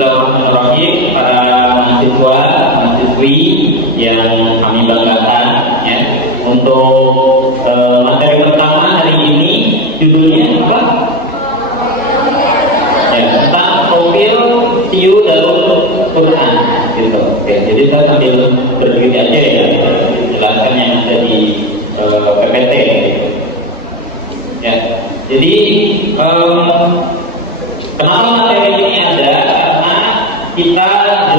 Bismillahirrahmanirrahim, para mahasiswa, mahasiswi yang kami banggakan, ya. Untuk materi pertama hari ini judulnya apa? Ya, tentang profil TIU Darul Quran, gitu. Oke, jadi saya sambil berdiri aja ya, jelaskan yang ada di PPT. Ya, jadi kenapa materi ini ada? Karena kita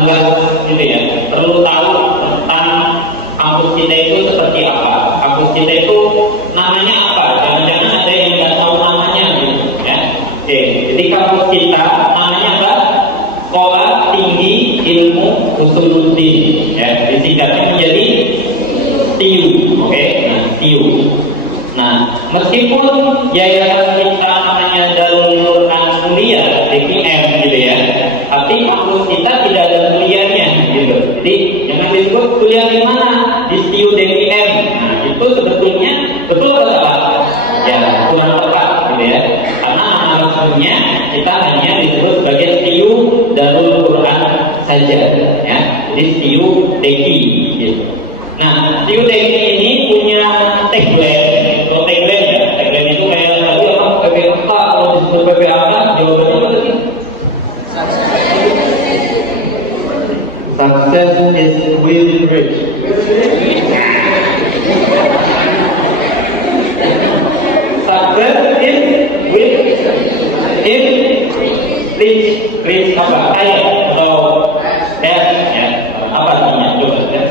jelas gitu ya, perlu tahu tentang kampus kita itu seperti apa. Kampus kita itu namanya apa? Jangan-jangan ada yang nggak tahu namanya gitu ya. Oke, jadi kampus kita namanya apa? Sekolah Tinggi Ilmu Usuluddin, ya, disingkatnya menjadi TIU. Oke, nah TIU. Nah, meskipun yayasan kita namanya Darul Quran Mulia DQM gitu ya, tapi kampus kita tidak ada kuliahnya gitu. Jadi jangan disebut kuliah di mana, di TIU DQM. Nah, itu sebetulnya betul atau salah? Ya, kurang tepat gitu ya. Karena nama resminya kita hanya disebut sebagai TIU Darul Quran saja ya. Jadi TIU DQI gitu. Nah, TIU DQI ini punya tagline. Kalau tagline ya, tagline itu kayak tadi apa? PPAK. Kalau disebut PPAK, jawabannya apa tadi? Success is with rich. Success is with rich apa? Kaya atau ya? Apa artinya? Coba ya.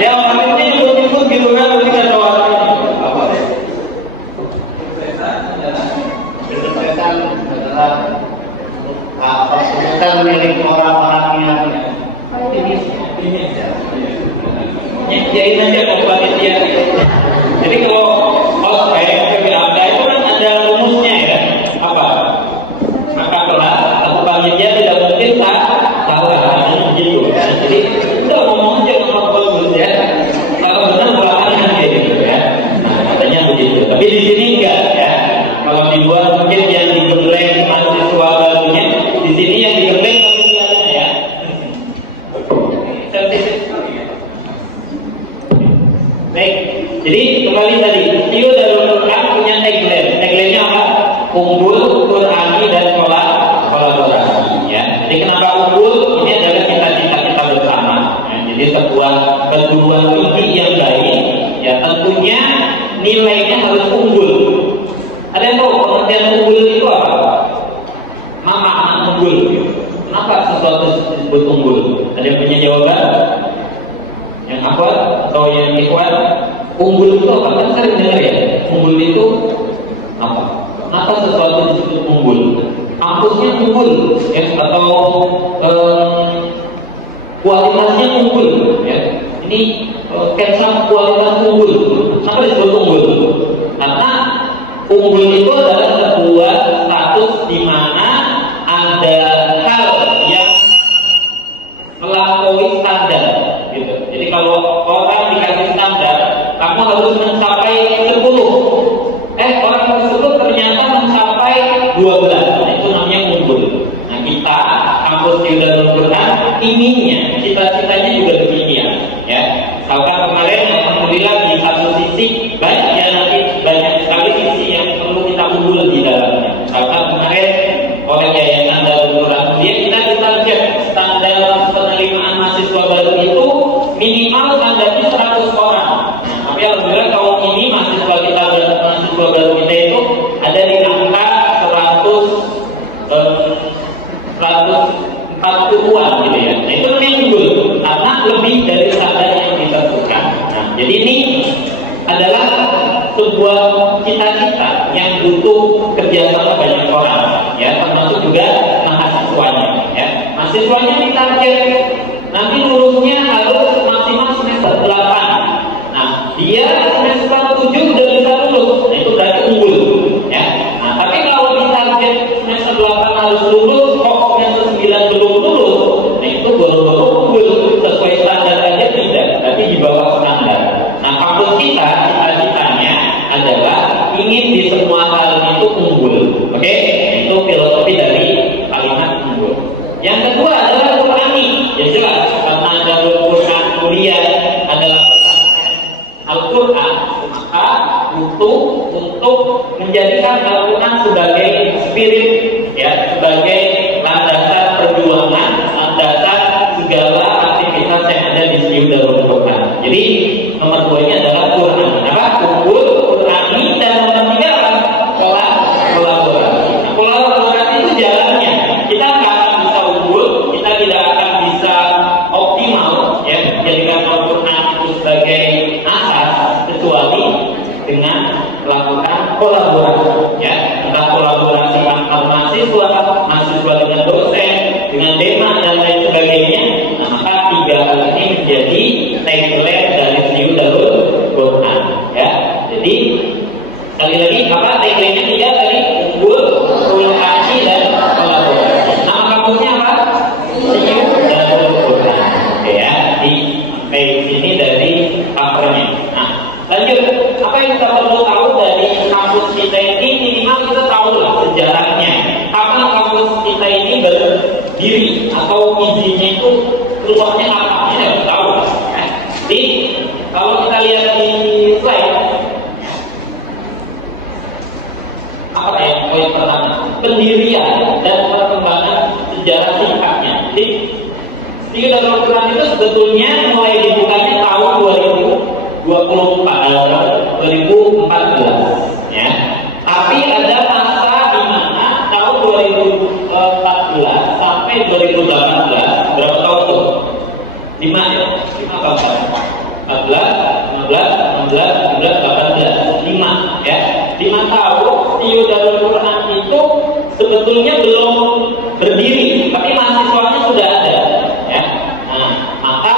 Ya orang ini ikut gitu kan, ketika doa apa? Kesuksesan adalah kesuksesan milik orang-orang yang ini aja. Nyediain aja ke panitia. Jadi kalau kayak PPAK itu kan ada rumusnya ya. Apa? Maka kelas atau panitia tidak mungkin salah begitu. Jadi udah ngomong aja sama bagus ya. Kalau benar belakangan kayak gitu ya. Nah, katanya begitu. Tapi di sini enggak ya. Kalau dibuat mungkin yang digembleng mahasiswa barunya, di sini yang digembleng panitia ya. Baik. Jadi kembali tadi, TIU Darul Quran punya tagline. Tagline-nya apa? Unggul, Qurani dan kolaborasi ya. Jadi kenapa unggul? Ini adalah cita-cita kita bersama ya. Jadi sebuah perguruan tinggi yang baik ya, tentunya nilainya harus unggul. Ada yang tahu pengertian unggul itu apa? Makna unggul. Kenapa sesuatu disebut unggul? Ada yang punya jawaban? Yang apa? Atau yang ikhwan? Unggul itu apa? Kan sering dengar ya. Unggul itu apa? Kenapa sesuatu disebut unggul? Kampusnya unggul ya, atau kualitasnya unggul ya. Ini kecap kualitas unggul. Kenapa disebut unggul? Karena unggul itu adalah sebuah status di mana ada hal yang melampaui standar gitu. Jadi kalau orang dikasih standar, kamu harus mencapai 10. Orang tersebut ternyata mencapai 12. Nah, itu namanya unggul. Nah, kita kampus TIU Darul Quran inginnya, cita-citanya juga demikian ya. Misalkan kemarin alhamdulillah di satu sisi banyak ya, nanti banyak sekali sisi yang perlu kita unggul di dalamnya. Misalkan kemarin oleh Yayasan Darul Quran dia kita ditarget standar penerimaan mahasiswa baru itu minimal standarnya 100 orang. Tapi alhamdulillah tahun ini mahasiswa baru kita itu ada di angka 140-an gitu ya. Nah, itu namanya unggul karena lebih dari standar yang ditentukan. Nah, jadi ini adalah sebuah cita-cita yang butuh kerjasama banyak orang ya, termasuk juga mahasiswanya ya. Mahasiswanya ditarget nanti lulusnya harus maksimal semester 8. Nah, dia semester 7 udah bisa lulus. Nah, itu berarti unggul ya. Nah, tapi kalau ditarget semester 8 harus lulus, kok semester 9 belum lulus, nah itu baru unggul. Sesuai standar aja tidak, tapi di bawah standar. Nah, kampus kita cita-citanya adalah ingin di semua hal itu unggul. Oke? Itu filosofi dari spirit ya sebagai landasan perjuangan, landasan segala aktivitas yang ada di STIU Darul Quran. Jadi nomor 2 ini adalah Quran. Apa? Kumpul, Qurani, dan nomor 3 apa? Kolaborasi. Nah, kolaborasi itu jalannya. Kita nggak akan bisa unggul, kita tidak akan bisa optimal ya menjadikan Al-Quran itu sebagai asas kecuali dengan melakukan kolaborasi ya, entah kolaborasi antar mahasiswa, mahasiswa dengan dosen, dengan dema dan lain sebagainya. Nah, maka 3 hal ini menjadi tagline dari STIU Darul Quran ya. Jadi sekali lagi apa tagline-nya 3 tadi? Unggul, Qurani, dan kolaborasi. Nama kampusnya apa? STIU Darul Quran. Oke ya, di sini dari covernya. Nah, lanjut, apa yang kita perlu tahu dari kampus kita ini? Minimal kita tahu lah sejarahnya. Kapan kampus kita ini berdiri atau izinnya itu keluarnya apa? Ini harus tahu. Ya. Jadi kalau kita lihat di slide, apa ya poin pertama? Pendirian dan perkembangan sejarah singkatnya. Jadi STIU Darul Quran itu sebetulnya mulai dibukanya tahun 2014 ya. Tapi ada masa di mana tahun 2014 sampai 2018 berapa tahun tuh? 5 ya? 5 tahun. 14, 15, 16, 17, 18, 5 ya. 5 tahun STIU Darul Quran itu sebetulnya belum berdiri, tapi mahasiswanya sudah ada ya. Nah, maka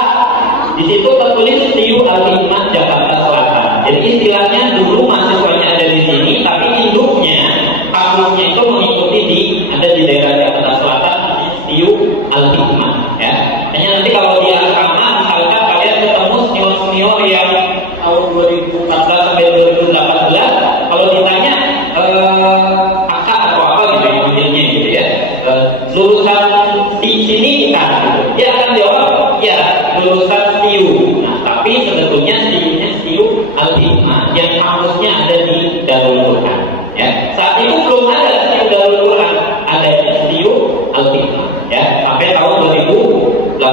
di situ tertulis STIU Al-Hikmah Jakarta Selatan. Jadi istilahnya dulu mahasiswanya ada di sini, tapi induknya kampusnya itu mengikuti ada di daerah Jakarta Selatan, STIU Al-Hikmah ya. Hanya nanti kalau di asrama misalkan kalian ketemu senior-senior yang tahun 2014 sampai 2018, kalau ditanya kakak atau apa gitu ya modelnya gitu ya, lulusan di sini kan, dia akan jawab ya lulusan STIU. Nah, tapi sebetulnya STIU-nya STIU Al-Hikmah yang kampusnya ada di Darul Quran ya. Saat itu belum ada STIU Darul Quran, adanya STIU Al-Hikmah ya sampai tahun 2018.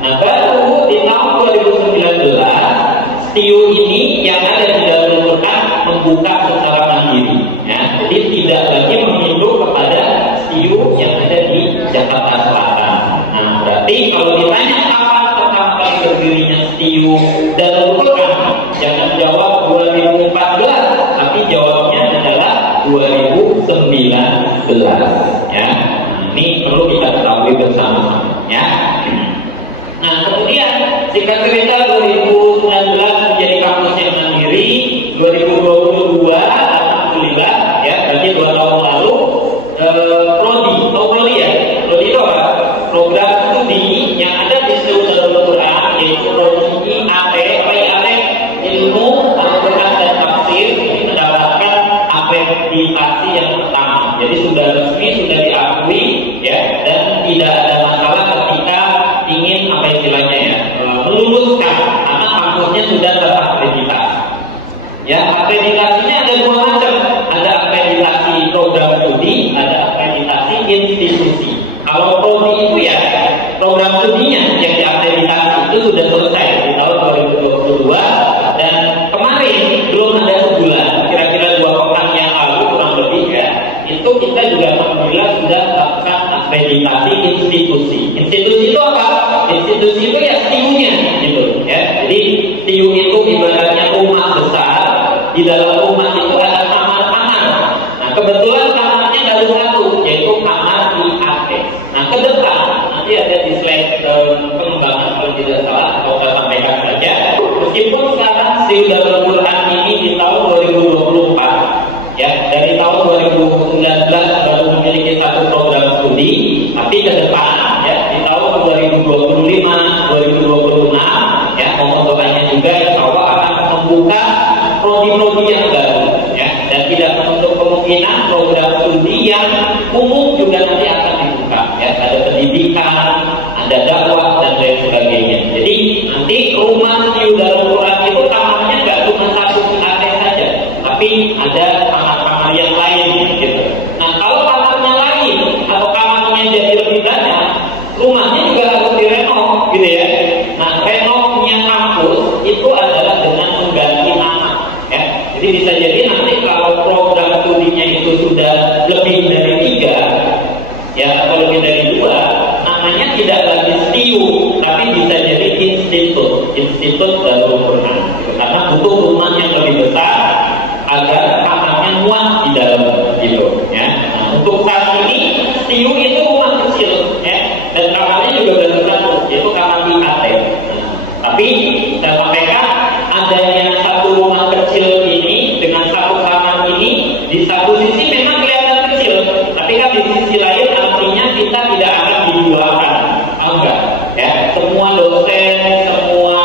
Nah, baru di tahun 2019 STIU ini yang ada di Darul Quran membuka secara mandiri ya. Jadi tidak lagi menginduk kepada STIU yang ada di Jakarta Selatan. Nah, berarti kalau ditanya kapan pertama kali berdirinya STIU Darul Quran, jangan jawab 2014, tapi jawabnya adalah 2019 ya. Nah, ini perlu kita ketahui bersama-sama ya. Nah, kemudian singkat cerita 2019 menjadi kampus yang mandiri, 2022 alhamdulillah ya, berarti 2 tahun lalu Prodi, tahu Prodi ya? Prodi itu apa? Program studi yang ada di STIU Darul Quran, yaitu Prodi IAT, Ilmu Al-Quran dan Tafsir, ini mendapatkan akreditasi yang pertama. Jadi sudah resmi, sudah diakui ya, dan tidak ada masalah ketika ingin apa istilahnya ya, meluluskan karena kampusnya sudah terakreditasi. Ya, akreditasinya ada 2 macam. Ada akreditasi program studi, ada akreditasi institusi. Kalau prodi itu ya program studinya yang diakreditasi itu sudah selesai di tahun 2022 dan kemarin belum ada sebulan, kira-kira 2 pekan yang lalu kurang lebih ya, itu kita juga alhamdulillah sudah melakukan akreditasi institusi. Institusi itu apa? Institusi itu ya STIU-nya gitu ya. Jadi STIU itu ibaratnya rumah besar, di dalam rumah itu ada kamar-kamar. Nah, kebetulan kamarnya baru 1, yaitu kamar IAT. Nah, ke depan nanti ada di slide pengembangan kalau tidak salah, kalau saya sampaikan saja. Meskipun sekarang STIU Darul Quran ini di tahun 2024 ya, dari tahun 2019 baru memiliki 1 program studi, tapi ke depan ya di tahun 2025, 2026 ya, mohon doanya juga insya Allah akan membuka prodi-prodi yang baru ya, dan tidak menutup kemungkinan program studi yang umum juga nanti akan dibuka ya, ada pendidikan, ada dakwah dan lain sebagainya. Jadi nanti rumah STIU Darul Quran itu kamarnya nggak cuma 1 IAT saja, tapi ada kamar-kamar yang lain gitu. Nah, kalau disebut Darul Quran. Karena butuh rumah yang lebih besar agar kamarnya muat di dalam gitu ya. Nah, untuk saat ini Tiu itu rumah kecil ya, dan kamarnya juga baru satu, yaitu kamar IKT. Nah, tapi saya sampaikan adanya satu rumah kecil ini dengan satu kamar ini di satu sisi memang kelihatan kecil, tapi kan di sisi lain artinya kita tidak akan diduakan, enggak ya. Semua dosen, semua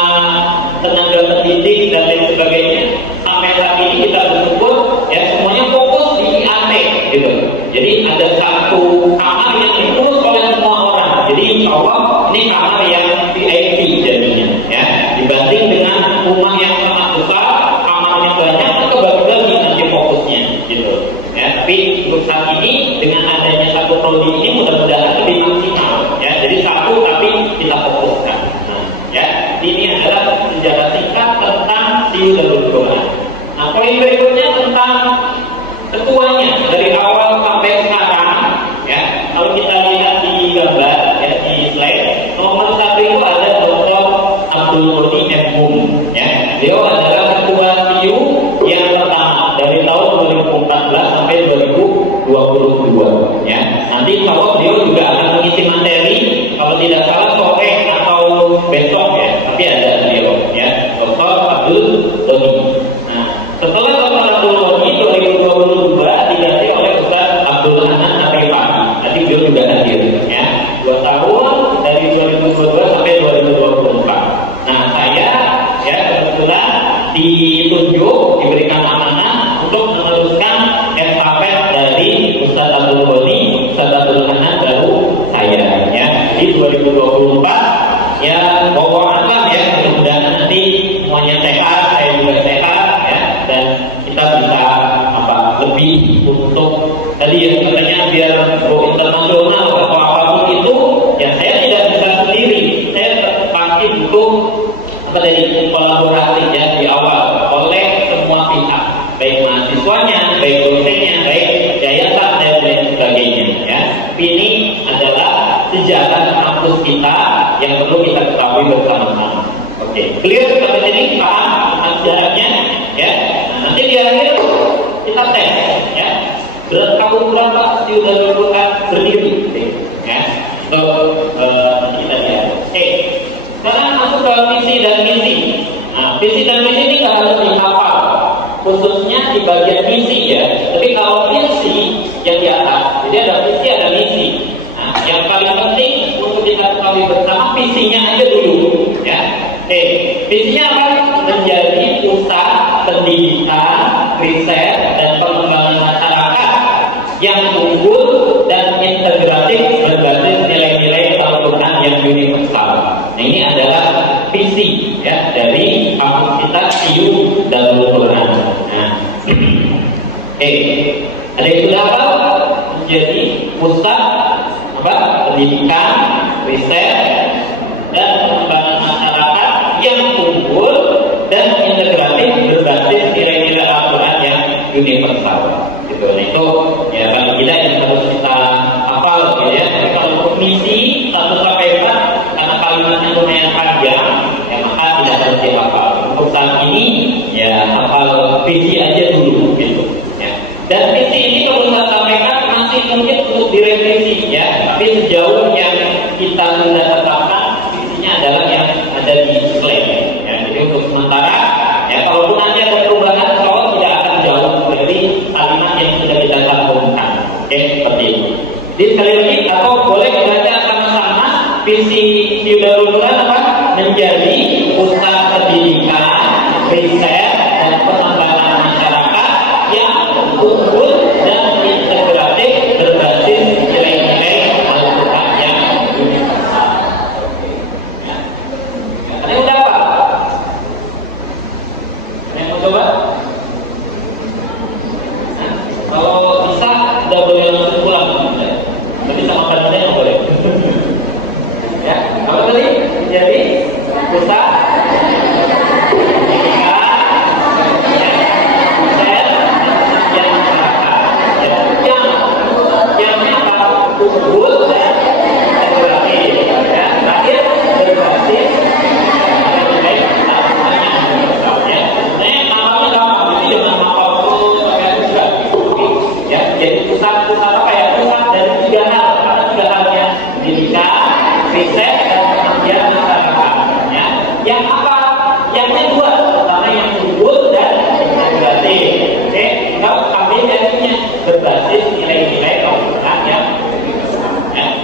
tenaga pendidik dan lain sebagainya sampai saat ini kita bersyukur ya semuanya fokus di IAT gitu. Jadi ada satu kamar yang diurus oleh semua orang. Jadi insya Allah ini kamar yang VIP jadinya ya, dibanding dengan rumah yang sangat besar kamarnya banyak itu bagi-bagi nanti fokusnya gitu ya. Tapi untuk saat ini dengan adanya satu prodi ini mudah-mudahan lebih maksimal ya. Jadi satu tapi kita fokuskan. Nah, ya ini adalah sejarah singkat tentang Tiu Darul Quran. Nah, poin berikutnya tentang ketuanya dari awal sampai sekarang ya. Kalau kita lihat di gambar ya di slide, nomor satu itu ada Dr. Abdul Ghani M.Hum ya. Beliau adalah ketua Tiu yang pertama dari tahun 2014 sampai 2022 ya. Nanti kalau beliau juga akan mengisi materi kalau tidak salah sore atau besok ya, tapi ada beliau ya, Dr. Abdul Ghani. Nah, setelah Dr. Abdul Ghani 2022 diganti oleh Ustaz Abdul Hanan Arifani. Tadi beliau juga hadir ya. 2 tahun dari 2022 sampai 2024. Nah, saya ya kebetulan ditunjuk, diberikan amanah untuk meneruskan estafet dari Ustaz Abdul Ghani, Ustaz Abdul Hanan baru saya ya. Di 2024 ya bawaanlah ya, mudah-mudahan nanti semuanya sehat, saya juga sehat ya, dan kita bisa lebih untuk tadi ya katanya biar go internasional atau apapun itu ya, saya tidak bisa sendiri, saya pasti butuh dari kolaborasi ya di awal oleh semua pihak, baik mahasiswanya, baik dosennya, baik yayasan dan lain sebagainya ya. Ini adalah sejarah kampus kita yang perlu kita ketahui bersama-sama. Oke, clear sampai sini, paham sejarahnya ya. Nah, nanti di akhir kita tes ya, berat kamu berapa Tiu Darul Quran berdiri ya. So nanti kita lihat. Sekarang masuk ke visi dan misi. Nah, visi dan misi ini nggak harus dihafal, khususnya di bagian misi ya. Tapi kalau misi yang di atas, jadi ada visi ada misi. Nah, yang paling penting untuk kita ketahui bersama visinya aja dulu ya. Visinya apa? Menjadi pusat pendidikan, riset dan pengembangan masyarakat yang unggul dan integratif berbasis nilai-nilai Al-Quran yang universal. Nah, ini adalah visi ya dari kampus kita Tiu Darul Quran. Nah, ada yang sudah apa? Menjadi pusat pendidikan, riset dan pengembangan masyarakat yang unggul dan integratif berbasis nilai-nilai Al-Quran yang universal. Gitu. Nah, itu ya paling tidak yang harus kita hafal gitu ya. Tapi kalau untuk misi 1 sampai 4 karena kalimatnya lumayan panjang, ya maka tidak harus dihafal. Untuk saat ini ya hafal visi aja dulu gitu. Ya. Dan visi ini kalau saya sampaikan masih mungkin untuk direvisi ya. Tapi sejauh yang kita sudah tetapkan visinya adalah yang ada di slide. Ya. Jadi untuk sementara ya kalaupun nanti ada perubahan kalau tidak akan jauh dari kalimat yang sudah kita cantumkan. Oke, seperti itu. Jadi sekali lagi atau boleh dibaca sama-sama visi Tiu Darul Quran apa? Menjadi pusat pendidikan, riset dan pengembangan masyarakat yang unggul dan integratif berbasis nilai-nilai Al-Quran yang universal. Ya. Ini udah apa? Yang mau coba? Nah, kalau bisa udah boleh langsung pulang. Tapi sama panitia boleh. Ya, apa tadi? Jadi pusat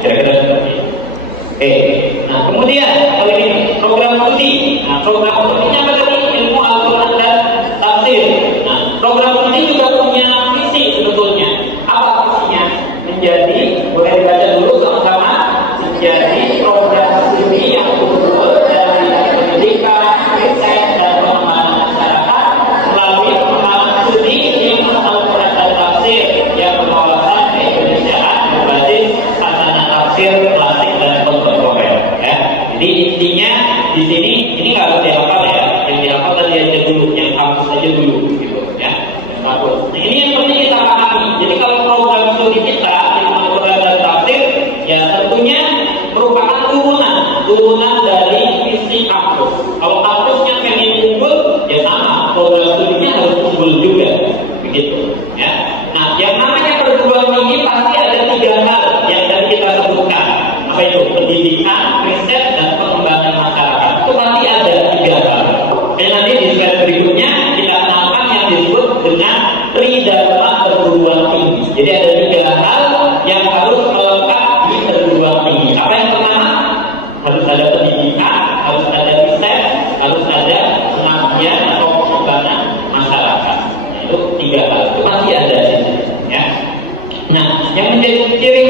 kira-kira seperti itu. Oke, nah kemudian kalau ini program studi. Nah, program studinya apa tadi? Ilmu Al-Quran dan tafsir. Nah, program studi juga punya visi sebetulnya. Apa visinya? Menjadi, boleh dibaca dulu sama-sama, menjadi program studi yang betul dari pendidikan, riset, dan pengembangan masyarakat melalui pengembangan studi ilmu Al-Quran dan tafsir yang berwawasan keindonesiaan berbasis sarana tafsir klasik dan kontemporer. Ya. Jadi intinya di sini ini nggak harus dihafal ya, yang dihafal tadi aja dulu, yang hapus aja dulu gitu ya. Yang hapus. Nah, ini yang penting kita pahami. Jadi kalau program studi kita ilmu Al-Quran dan tafsir ya tentunya merupakan turunan dari visi kampus. Kalau kampusnya pengen unggul, ya sama, program studinya harus unggul juga, begitu. Ya. Nah, yang namanya perguruan tinggi pasti ada 3 hal yang tadi kita sebutkan. Apa itu? Pendidikan, riset, dan pengembangan masyarakat. Itu pasti ada 3 hal. Dan nanti di slide berikutnya kita kenalkan yang disebut dengan tridharma perguruan tinggi. Jadi ada 3 hal yang harus melekat di perguruan tinggi. Apa yang pertama? Harus ada pendidikan, harus ada riset, harus ada pengabdian atau pengembangan masyarakat. Nah, itu 3 hal. Itu pasti ada di sini, ya. Nah, yang menjadi ciri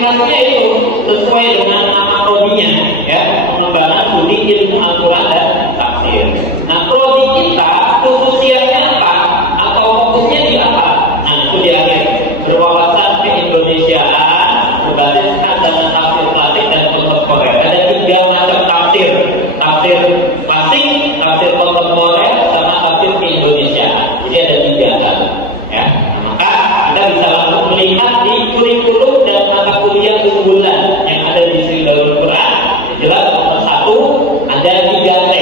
khasnya itu sesuai dengan nama prodinya, ya, pengembangan studi ilmu Al-Quran dan tafsir. Nah, prodi kita khususnya apa? Atau fokusnya di apa? Nah, itu di akhir berwawasan keindonesiaan berbasis sarana tafsir klasik dan kontemporer. Ada 3 macam tafsir: tafsir klasik, tafsir kontemporer, sama tafsir keindonesiaan. Jadi ada 3 hal, ya. Nah, maka kita bisa langsung melihat di kurikulum dan mata kuliah unggulan yang ada di Sri Darul Quran. Jelas nomor 1 ada 3 T.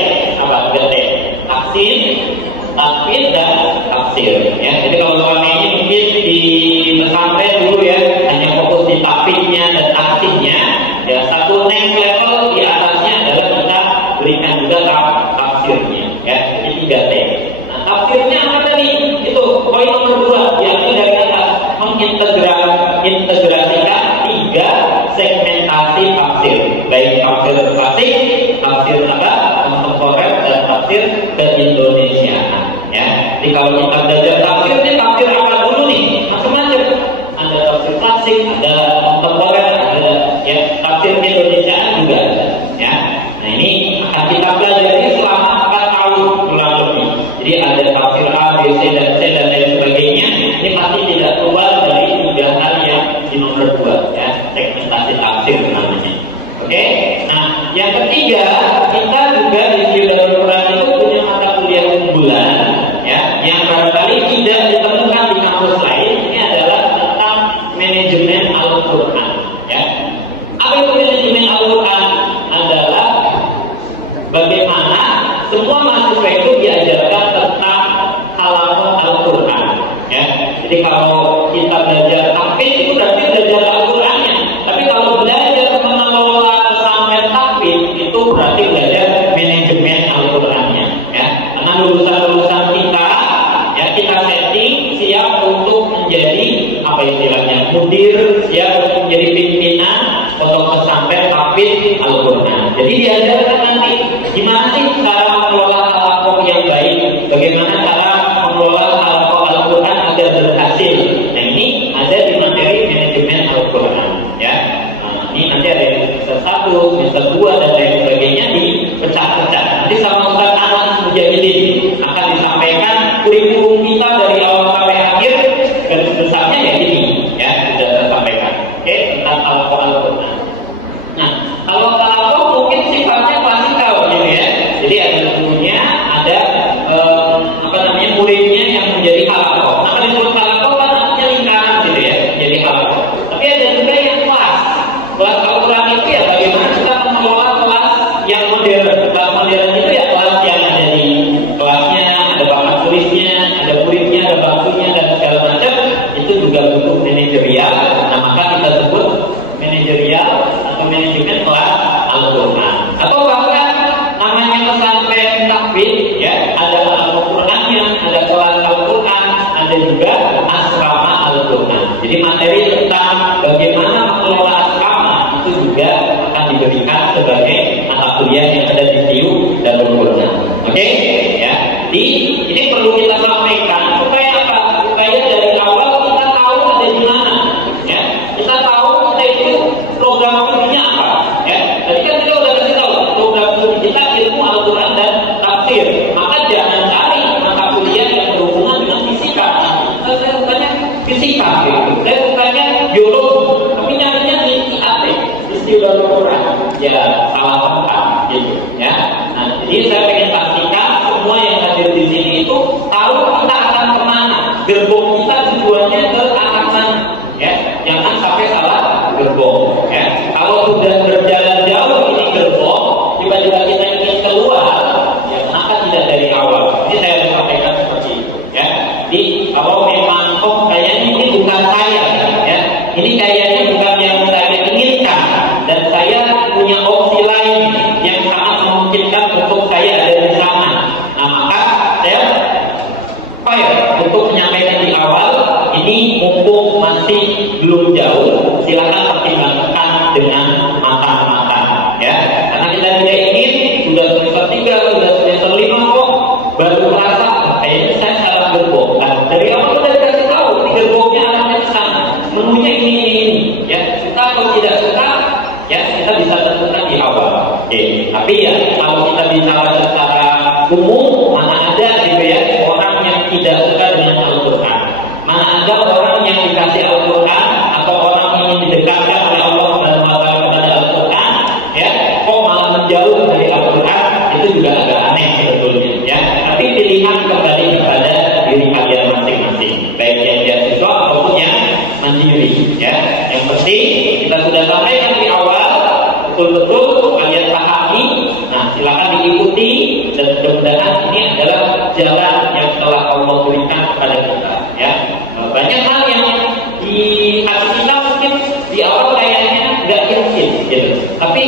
Apa 3 T? Taksin, takfir, dan tafsir. Ya, jadi kalau selama ini mungkin di pesantren dulu ya hanya fokus di takfirnya dan taksinnya. Ya, satu next level di atasnya adalah kita berikan juga tafsirnya. Ya, jadi 3 T. Nah, tafsirnya apa tadi? Itu poin nomor 2, yakni dari atas mengintegrasikan 3 segmentasi tafsir, baik tafsir klasik, tafsir kontemporer, dan tafsir keindonesiaan. Ya, jadi kalau kita belajar tafsir, ini tafsir apa dulu nih? Macam-macam. Ada tafsir klasik, ada kontemporer, ada ya tafsir keindonesiaan juga ada. Ya, nah ini akan kita pelajari selama 4 tahun kurang lebih. Jadi ada tafsir A, B, C, dan C dan lain sebagainya. Ini pasti tidak keluar dari 3 hal yang di nomor 2, ya, segmentasi tafsir namanya. Oke, nah yang ketiga kita juga di Sri Darul Quran itu punya mata kuliah unggulan, ya, yang barangkali tidak ditemukan di kampus lain. Ini adalah tentang manajemen Al-Quran. Ya, apa itu manajemen Al-Quran? Adalah bagaimana semua mahasiswa itu diajarkan tentang halaman Al-Quran. Ya, jadi kalau kita belajar tahfidz itu berarti belajar Al-Qurannya. Tapi kalau belajar mengelola pesantren tahfidz itu berarti belajar manajemen Al-Qurannya. Ya, karena lulusan-lulusan kita, ya, kita setting siap untuk menjadi apa istilahnya, mudir, siap untuk menjadi pimpinan untuk pesantren tahfidz Al-Quran. Jadi diajarkan nanti gimana sih cara mengelola halaqah yang baik, bagaimana cara mengelola halaqah Al-Quran agar berhasil. Nah, ini ada di materi manajemen Al-Quran, ya. Nah, ini nanti ada semester 1, semester 2, dan lain sebagainya dipecah-pecah. Nanti sama Ustaz Anas Mujahidin akan disampaikan kurikulum kita dari awal sampai akhir. Garis besarnya ya ini, ya, sudah saya sampaikan. Oke, tentang halaqah Al-Quran. Nah, kalau halaqah mungkin sifatnya berbagai mata kuliah yang ada di TIU dan Unpurna. Oke? Ya. Jadi ini perlu kita sampaikan supaya apa? Supaya dari awal kita tahu ada di mana. Ya. Kita tahu kita itu program studinya apa. Ya. Tadi kan kita udah kasih tahu program studi kita ilmu Al-Quran dan tafsir. Maka jangan cari mata kuliah yang berhubungan dengan fisika. Saya sukanya fisika, gitu. Saya sukanya biologi, tapi nyarinya di IAT, istilah Al-Quran. Ya salah tempat, gitu. Ya. Nah, jadi saya pengen pastikan semua yang hadir di sini itu tahu kita akan kemana, gerbong kita tujuannya ke arah sana. Ya, jangan sampai salah gerbong. Ya, kalau sudah berjalan jauh ini gerbong, tiba-tiba kita ingin keluar, ya kenapa tidak dari awal? Ini saya harus sampaikan seperti itu. Ya, jadi kalau memang kayaknya ini bukan saya, ya, ini kayaknya bukan yang saya inginkan, dan saya punya opsi lain yang sangat memungkinkan untuk saya ada di sana. Nah, maka saya untuk menyampaikan di awal ini mumpung masih belum jauh, silakan pertimbangkan dengan matang-matang, ya. Karena kita tidak ingin sudah semester 3, sudah semester 5 kok baru merasa kayaknya saya salah gerbong. Nah, dari awal sudah dikasih tahu ini gerbongnya arahnya ke sana, menunya ini, ya. Suka atau tidak suka, ya kita bisa tentukan di awal. Oke. Tapi ya kalau kita bicara secara umum, mana ada gitu ya orang yang tidak suka dengan Al-Quran, mana ada orang yang dikasih Al-Quran atau orang yang didekatkan oleh Allah Subhanahu wa Ta'ala kepada Al-Quran, ya kok malah menjauh dari Al-Quran, itu juga agak aneh sebetulnya, ya. Tapi pilihan kembali kepada diri kalian masing-masing, baik yang beasiswa ataupun yang mandiri, ya. Yang penting kita sudah sampaikan di awal, betul-betul kalian pahami. Nah, silakan diikuti, dan mudah-mudahan ini adalah jalan yang telah Allah berikan kepada kita, ya. Banyak hal yang di hati kita mungkin di awal kayaknya nggak mungkin, gitu. Tapi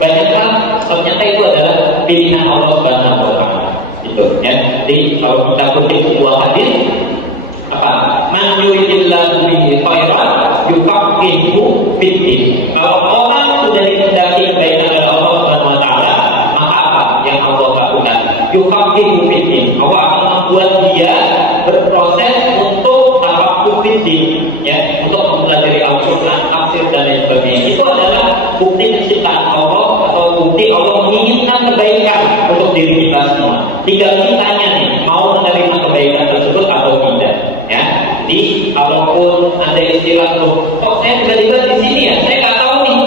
banyak hal ternyata itu adalah pilihan Allah Subhanahu wa Ta'ala, gitu, ya. Jadi kalau kita kutip sebuah hadis, apa? Man yuridillahu bihi khairan yufaqihuhu fid-din. Kalau orang sudah dikehendaki kebaikan oleh Allah Subhanahu wa Ta'ala, maka apa yang Allah lakukan? Yufaqihuhu fid-din. Allah akan membuat dia berproses untuk tafaqqu fid-din, ya, untuk mempelajari Al-Quran, tafsir dan lain sebagainya. Itu adalah bukti kecintaan Allah atau bukti Allah menginginkan kebaikan untuk diri kita semua. Tinggal kitanya nih mau menerima kebaikan tersebut atau tidak, ya. Jadi kalaupun ada istilah tuh, kok saya tiba-tiba di sini ya, saya nggak tahu nih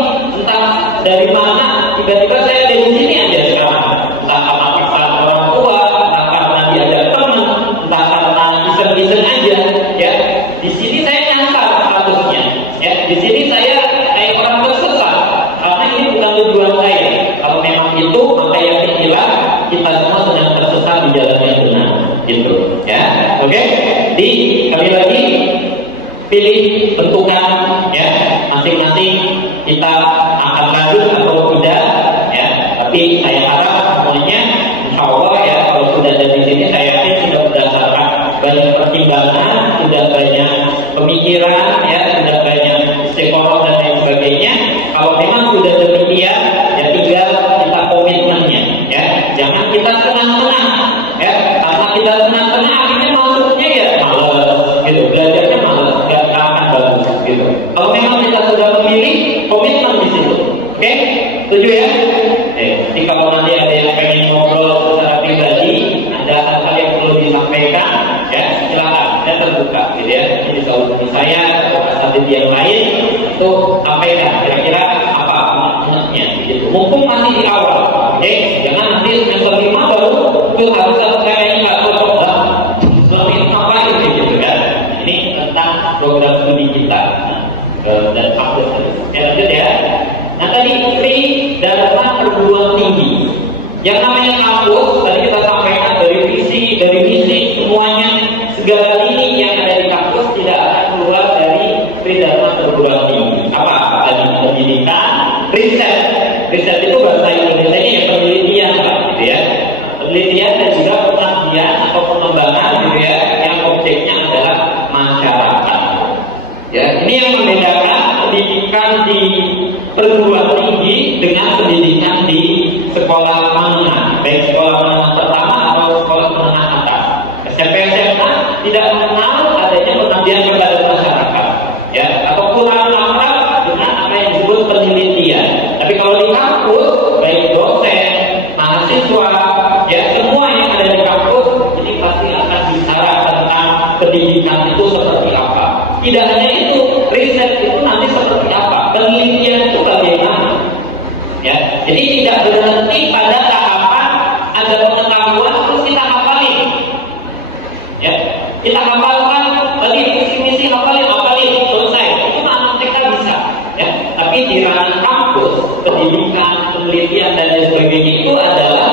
entah dari mana tiba-tiba saya ada di sini aja sekarang. Entah karena paksaan orang tua, entah karena diajak teman, entah karena iseng-iseng aja, ya. Di sini saya nyasar statusnya, ya. Di sini saya kayak orang tersesat karena ini bukan tujuan saya. Kalau memang itu, maka yakinilah kita semua sedang tersesat di jalan yang benar, gitu, ya. Oke. Jadi kali lagi pilih bentukan, ya, masing-masing kita akan lanjut atau tidak, ya. Tapi saya harap semuanya, insya Allah ya, kalau sudah ada di sini, saya yakin sudah berdasarkan banyak pertimbangan, sudah banyak pemikiran, ya, sudah banyak istiqoroh dan lain sebagainya. Kalau memang sudah demikian, ya tinggal kita komitmennya, ya. Jangan kita senang-senang, ya. Karena kita senang-senang akhirnya masuknya ya malas, gitu. Belajarnya malas, nggak akan bagus, gitu. Kalau memang kita sudah memilih, komitmen di situ, oke? Setuju ya? Jadi kalau nanti ada yang pengen ngobrol secara pribadi, ada hal-hal yang perlu disampaikan, ya silakan, saya terbuka, gitu ya. Ini bisa hubungi saya atau satu yang lain, itu sampaikan kira-kira apa menurutnya, gitu. Mumpung masih di awal, oke? Jangan nanti semester 5 baru itu harus kayaknya nggak cocok lah. Selama ini ngapain gitu kan? Ini tentang program studi kita dan faktor. Ya lanjut ya. Nah tadi Tri Dharma Perguruan Tinggi. Yang namanya kampus tadi kita sampaikan dari visi, dari misi, semuanya segala lini yang ada di kampus tidak akan keluar dari Tri Dharma Perguruan Tinggi. Apa tadi? Pendidikan, riset. Riset itu bahasa Indonesia-nya ya penelitian, Pak, gitu ya. Penelitian dan juga pengabdian atau pengembangan, gitu ya, yang objeknya adalah masyarakat. Ya, ini yang membedakan pendidikan pendidikan di perguruan tinggi dengan pendidikan di sekolah menengah, baik sekolah menengah pertama atau sekolah menengah atas. SMP SMA tidak mengenal adanya pengabdian kepada masyarakat, ya, atau kurang akrab dengan apa yang disebut penelitian. Tapi kalau di kampus, baik dosen, mahasiswa, ya, semua yang ada di kampus ini pasti akan bicara tentang pendidikan itu seperti apa. Tidak hanya itu, riset itu nanti seperti apa, penelitian itu bagaimana, ya. Jadi tidak berhenti pada tahapan ada pengetahuan terus kita hafalin, ya. Kita hafalkan tadi visi misi, hafalin selesai, itu anak TK bisa, ya. Tapi di ranah kampus, pendidikan, penelitian dan lain sebagainya itu adalah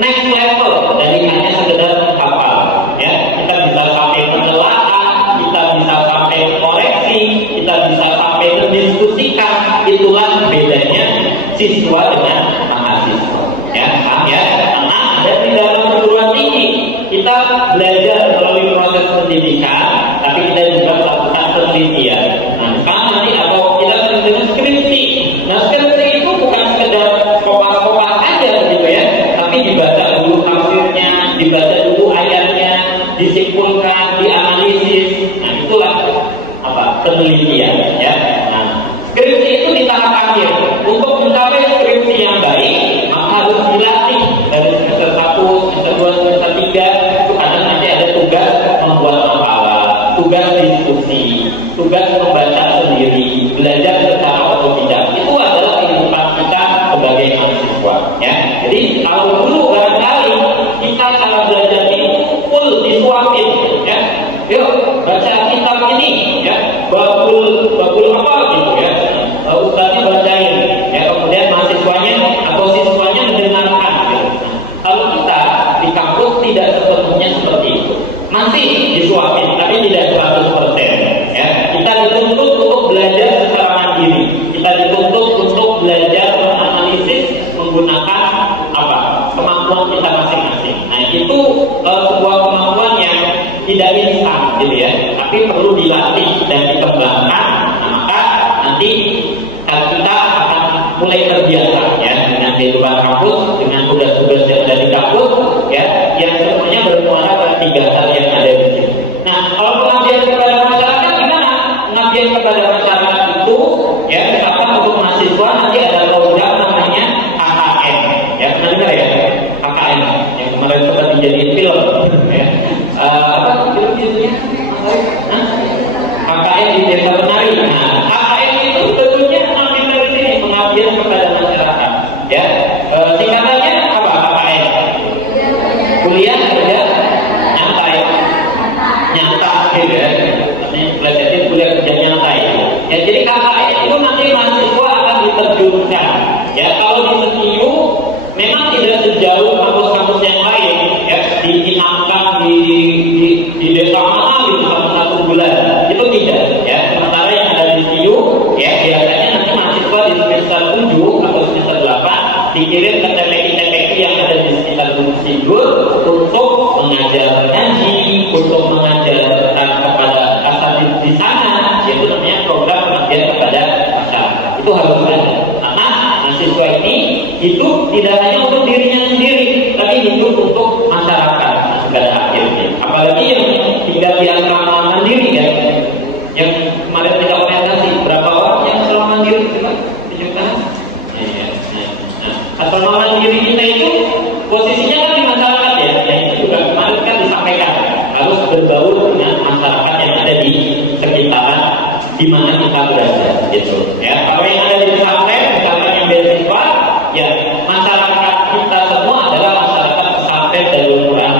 next level dari hanya sekedar hafal, ya. Kita bisa sampai penelaahan, kita bisa sampai koreksi, kita bisa sampai mendiskusikan. Itulah bedanya siswa dengan mahasiswa, ya, paham ya? Karena ada di dalam perguruan tinggi kita belajar melalui proses pendidikan, tapi kita juga melakukan penelitian. Nah, sekarang nanti atau kita dengan skripsi. Nah, skripsi itu bukan sekedar kopas-kopas aja gitu ya, tapi dibaca dulu tafsirnya, dibaca dulu ayatnya, disimpulkan, dianalisis. Nah, itulah apa? Penelitian, ya. Nah, skripsi itu di tahap akhir. Untuk mencapai skripsi yang baik, maka harus dilatih dari semester 1, semester 2, semester 3. Itu kadang nanti ada tugas membuat makalah, tugas diskusi, tugas membaca sendiri, belajar secara otodidak. Itu adalah kehidupan kita sebagai mahasiswa, ya. Jadi kalau dulu barangkali kita cara belajar itu full disuapin, ya. Yuk baca kitab ini, ya. Babul apa gitu, ya. Ustaznya bacain, ya. Kemudian mahasiswanya atau siswanya mendengarkan, gitu. Kalau kita di kampus tidak sepenuhnya seperti itu, masih disuapin, tapi tidak 100%, ya. Kita dituntut untuk belajar secara mandiri, kita dituntut untuk belajar menganalisis menggunakan apa kemampuan kita masing-masing. Nah, itu sebuah kemampuan yang tidak instan, gitu ya, tapi perlu dilatih dan dikembangkan. Nah, maka nanti kita akan mulai terbiasa, ya, dengan kehidupan kampus, dengan tugas-tugas yang ada di kampus, ya, yang semuanya bermuara pada 3 hal yang ada di sini. Nah, kalau pengabdian kepada masyarakat gimana? Pengabdian kepada masyarakat itu, ya, misalkan untuk mahasiswa nanti ada program namanya KKN, ya, pernah dengar ya? KKN yang kemarin sempat dijadiin film, ya. Apa judulnya? KKN di Desa Penari. Nah, KKN itu sebetulnya ambil dari sini, pengabdian kepada masyarakat, ya. Singkatannya apa KKN? Kuliah kerja nyantai, gitu ya. Artinya belajar kuliah kerja nyantai. Ya, jadi KKN itu nanti mahasiswa akan diterjunkan. Ya, kalau di Setiu memang tidak sejauh kampus-kampus yang lain, ya, diinapkan di desa mana gitu selama 1 bulan, itu tidak, ya. Sementara yang ada di Setiu, ya, biasanya nanti mahasiswa di semester 7 atau semester 8 dikirim ke TPI yang ada di sekitar Gunung Sindur untuk mengajar ngaji, untuk mengajar kepada asatidz di sana, yaitu namanya program pengabdian kepada masyarakat. Itu harus ada, karena mahasiswa ini hidup tidak hanya untuk dirinya sendiri, tapi hidup untuk masyarakat pada akhirnya. Apalagi yang tinggal di asrama mandiri, ya, yang kemarin kita orientasi, berapa orang yang asrama mandiri, coba tunjukkan. Asrama mandiri kita itu posisinya kan di masyarakat, ya. Nah, itu juga kemarin kan disampaikan harus berbaur dengan masyarakat yang ada di sekitaran di mana kita berada, gitu, ya. Kalau yang ada di pesantren, misalkan yang beasiswa, ya, masyarakat kita semua adalah masyarakat pesantren Darul Quran,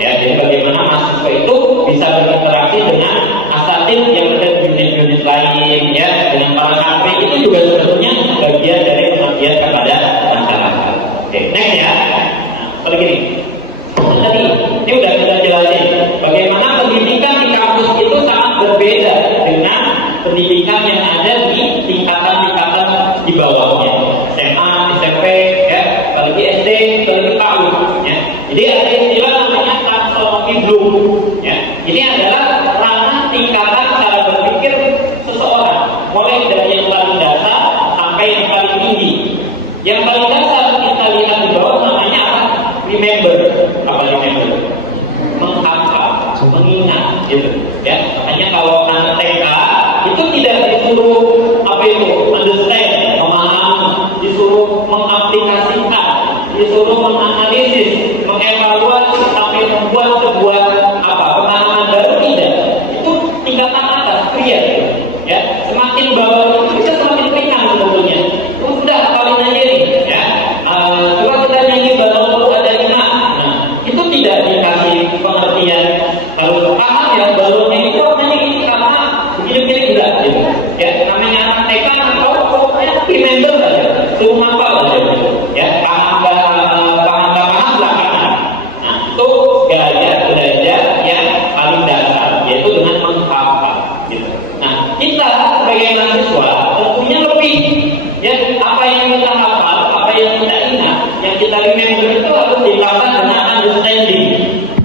ya. Jadi bagaimana mahasiswa itu bisa berinteraksi dengan asatidz yang ada di unit-unit lain, ya, dengan para santri, itu juga sebetulnya bagian dari pengabdian kepada masyarakat. Oke, next, ya. Nah, begini. Tadi ini udah kita jelasin bagaimana pendidikan di kampus itu sangat berbeda dengan pendidikan yang ada di tingkatan-tingkatan di bawahnya, SMA, SMP, ya, apalagi SD, apalagi PAUD, ya. Jadi ada istilah namanya taksonomi Bloom, ya. Ini adalah ranah tingkatan cara berpikir seseorang, mulai dari yang paling remember saja, suruh hafal saja, ya paham belakangan. Nah, itu gaya belajar yang paling dasar, yaitu dengan menghafal. Gitu. Nah, kita sebagai mahasiswa tentunya lebih, ya apa yang kita hafal, apa yang kita ingat, yang kita remember itu harus ditambah dengan understanding.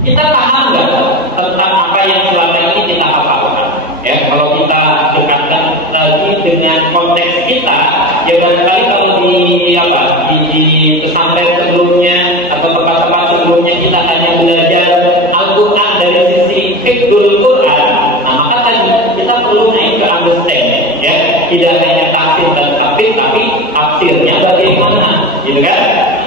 Kita paham nggak tentang apa yang selama ini kita hafalkan? Ya, kalau kita dekatkan lagi dengan konteks kita, ya barangkali kalau di pesantren sebelumnya atau tempat-tempat sebelumnya kita hanya belajar Al-Quran dari sisi fiqhul Quran, nah maka tadi kita perlu naik ke understand, ya tidak hanya tafsir dan tafsir, tapi tafsirnya bagaimana, gitu kan?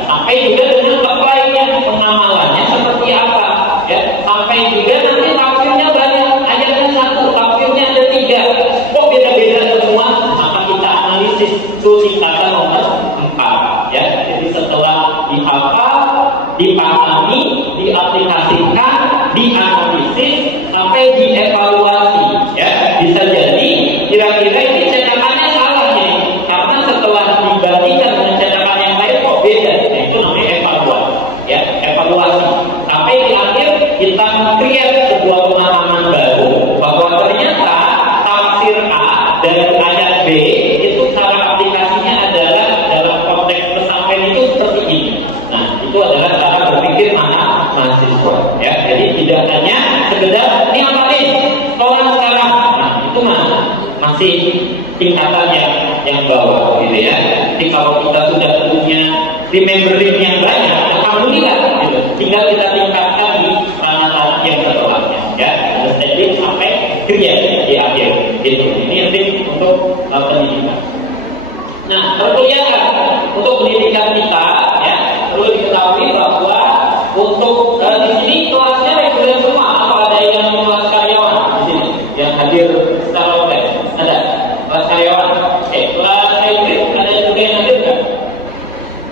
Sampai juga dengan apply-nya, pengamalannya seperti apa, ya sampai juga nanti tafsirnya banyak, ayatnya satu, tafsirnya ada 3, kok beda-beda semua, maka kita analisis tingkatan nomor 4, ya. Jadi setelah dihafal, dipahami, diaplikasikan, dianalisis, sampai dievaluasi, ya. Bisa jadi kira-kira ini cetakannya salah nih, karena setelah dibandingkan dengan cetakan yang lain kok beda, nah, itu namanya evaluasi, ya evaluasi. Sampai di akhir kita create sebuah pemahaman baru bahwa ternyata tafsir A dari ayat B itu cara aplikasinya adalah dalam konteks pesantren itu seperti ini. Nah, itu adalah cara berpikir mahasiswa, ya. Jadi tidak hanya sekedar ini apa nih sekolah sekarang, nah itu masih tingkatan yang bawah, gitu ya. Jadi kalau kita sudah punya remembering yang banyak, alhamdulillah, gitu. Tinggal kita tingkatkan di ranah-ranah yang setelahnya, ya. Understanding sampai create di akhir, gitu. Ini penting untuk pendidikan. Nah, perkuliahan untuk pendidikan kita, ya perlu diketahui bahwa untuk di sini kelasnya reguler semua, atau ada yang kelas karyawan di sini yang hadir secara online? Ada kelas karyawan. Oke, kelas hybrid ada juga yang hadir nggak?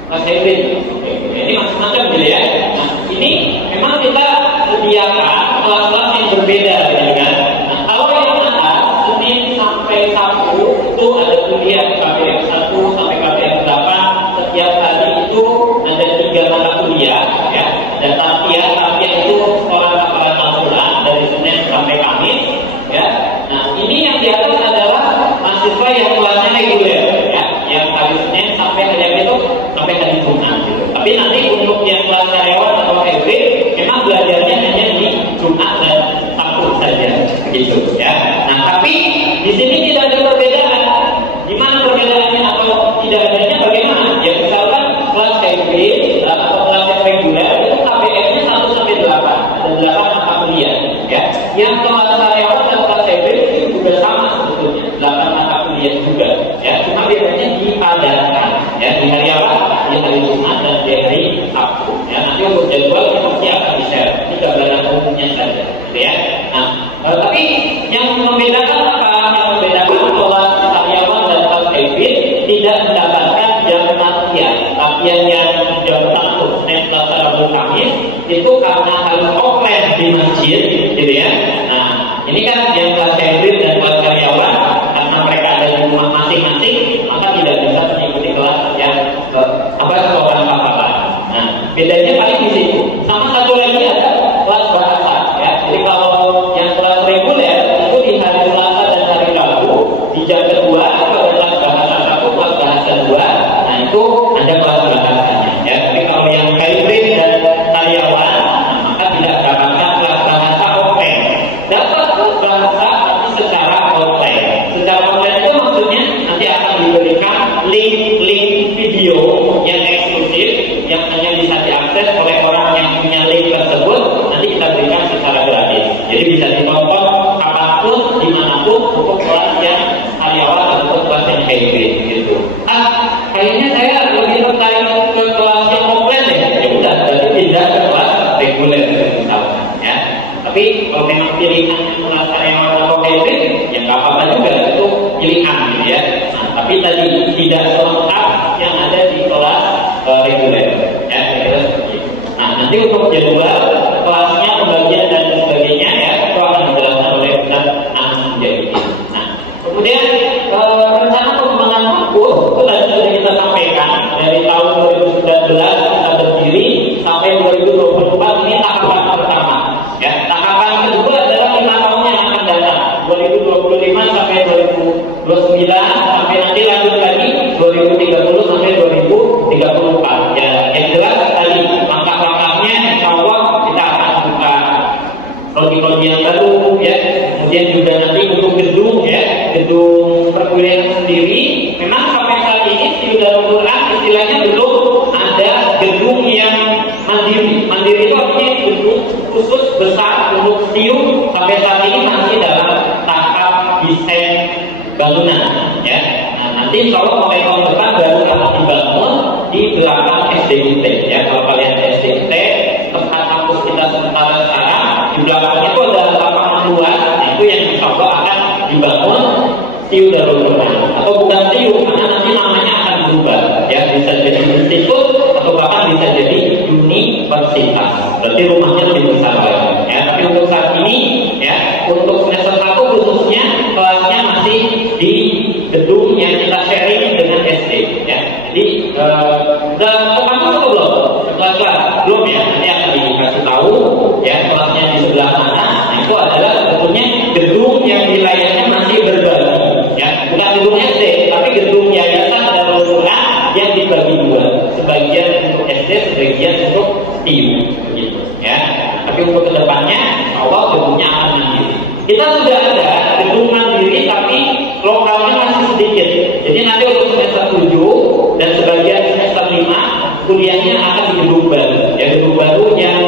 Kelas hybrid. Oke, ini macam-macam gitu ya. Nah, ini memang kita sediakan kelas-kelas yang berbeda, gitu kan? Nah, kalau yang ada Senin sampai Sabtu itu ada kuliah KBM 1 sampai KBM 8. Setiap hari itu ada 3 mata kuliah, ya. Ada tafsir itu sekolah kafalah Al-Quran dari Senin sampai Kamis, ya. Nah, ini yang di atas adalah mahasiswa yang kelasnya reguler, ya, yang hari Senin sampai hari itu sampai hari Jumat, gitu. Tapi nanti untuk yang kelas karyawan atau hybrid memang belajarnya hanya di Jumat dan Sabtu saja, begitu, ya. Nah, tapi di sini tidak ada perbedaan. Gimana perbedaannya atau tidak adanya bagaimana? Ya misalkan kelas hybrid atau kelas yang reguler itu KBM-nya 1 sampai 8, ada 8 mata kuliah, ya. Yang kelas karyawan dan kelas hybrid itu juga sama sebetulnya, 8 mata kuliah juga, ya. Cuma bedanya dipadatkan, ya, di hari apa? Di hari Jumat dan di hari Sabtu, ya. Nanti untuk jadwal kita pasti akan di-share, ini gambaran umumnya saja, gitu ya. Nah, tapi yang membedakan apa? Yang membedakan kelas karyawan dan kelas hybrid tidak mendapatkan jam latihan yang jam 1 Senin, Selasa, Rabu, Kamis itu karena harus offline di masjid, gitu ya. Nah, ini kan yang kelas hybrid dan kelas karyawan karena mereka ada di rumah masing-masing, maka tidak bisa mengikuti kelas yang sekolah kafalah. Nah, bedanya paling di situ. Sama satu lagi ada kelas bahasa, ya. Jadi kalau yang kelas reguler itu di hari Selasa dan hari Rabu di jam kedua itu ada kelas bahasa 1, kelas bahasa 2. Nah, itu ada kelas bahasanya, ya. Tapi kalau yang hybrid dan karyawan, nah, maka tidak dapatkan kelas bahasa offline. Dapat kelas bahasa tapi secara offline. Secara offline itu maksudnya nanti akan diberikan link video yang eksklusif yang hanya bisa diakses oleh orang yang punya link tersebut. Nanti kita berikan secara gratis. Jadi bisa ditonton kapanpun, dimanapun untuk kelas yang karyawan ataupun kelas yang hybrid, gitu. Kayaknya saya lebih tertarik ke kelas yang offline ya. Ya udah, berarti pindah ke kelas reguler misalnya, ya. Tapi kalau memang pilihan kelas karyawan atau hybrid, ya nggak apa-apa juga, itu pilihan, gitu ya. Nah, tapi tadi tidak selengkap yang ada di kelas reguler, ya. Seperti itu. Nah, nanti untuk jadwal kelasnya, pembagian dan sebagainya, ya, itu akan dijelaskan oleh Ustaz Ahmad Mujahidin. Nah, kemudian rencana pengembangan kampus itu tadi dari tahun 2019 kita berdiri sampai 2024 ini tahapan pertama. Ya, tahapan kedua adalah 5 tahun yang akan datang, 2025 sampai 2029 sampai nanti lanjut lagi 2030 sampai 2034. Ya, yang jelas tadi langkah-langkahnya insya Allah kita akan buka prodi-prodi yang baru, ya. Kemudian juga nanti untuk gedung, ya, gedung perkuliahan sendiri, memang sampai saat ini di Darul Quran istilahnya belum ada gedung yang mandiri. Mandiri itu artinya gedung khusus besar untuk STIU, sampai saat ini masih dalam tahap desain bangunan, ya. Nah, nanti insya Allah mulai tahun depan baru akan dibangun di belakang SDUT, ya. Kalau kalian SDUT, tempat kampus kita sementara sekarang, di belakang itu ada lapangan luas, itu yang insya Allah akan dibangun STIU Darul Quran, atau bukan STIU karena nanti namanya akan berubah, ya, bisa jadi institut atau bahkan bisa jadi universitas. Berarti rumahnya lebih besar lagi, ya. Tapi untuk saat ini, ya, untuk semester 1 khususnya kelasnya masih di gedung yang kita sharing dengan SD, ya. Jadi udah kampus atau belum? Kelas-kelas belum, ya. Nanti akan dikasih tahu, ya, kelasnya di sebelah mana. Nah, itu adalah sebetulnya gedung yang wilayahnya masih berbagi, ya. Bukan gedung SD, tapi gedung yayasan Darul Quran yang dibagi dua, sebagian untuk SD, sebagian untuk STIU, begitu, ya. Tapi untuk kedepannya, Allah gedungnya akan mandiri. Kita sudah ada gedung mandiri, tapi lokalnya masih sedikit. Jadi nanti untuk semester 7 dan sebagian semester 5 kuliahnya akan di gedung baru, ya, gedung baru yang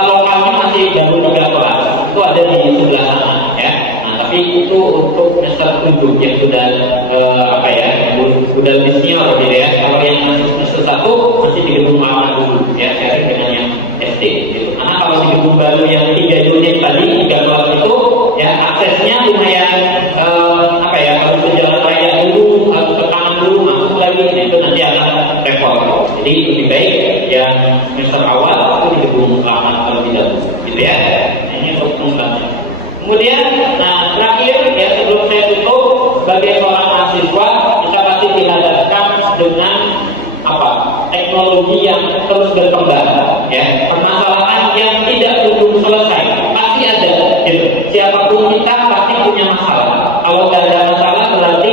lokalnya masih baru 3 kelas. Itu ada di sebelah sana, ya. Nah, tapi itu untuk semester 7 yang sudah sudah lebih senior, gitu, ya. Kalau yang masih semester 1 masih di gedung lama dulu, ya, sharing dengan yang SD, gitu. Karena kalau di gedung baru yang 3 unit tadi, 3 kelas itu, ya, aksesnya lumayan kalau ke jalan raya dulu, harus ke kanan dulu, masuk lagi, itu nanti akan repot. Jadi lebih baik yang semester awal itu di gedung lama kalau tidak, gitu, ya. Nah, ini untuk pengungkapnya. Kemudian, nah, terakhir, ya, sebelum saya tutup, sebagai seorang mahasiswa kita pasti dihadapkan dengan teknologi yang terus berkembang, ya. Permasalahan yang tidak belum selesai pasti ada, gitu. Siapapun kita pasti punya masalah. Kalau tidak ada masalah berarti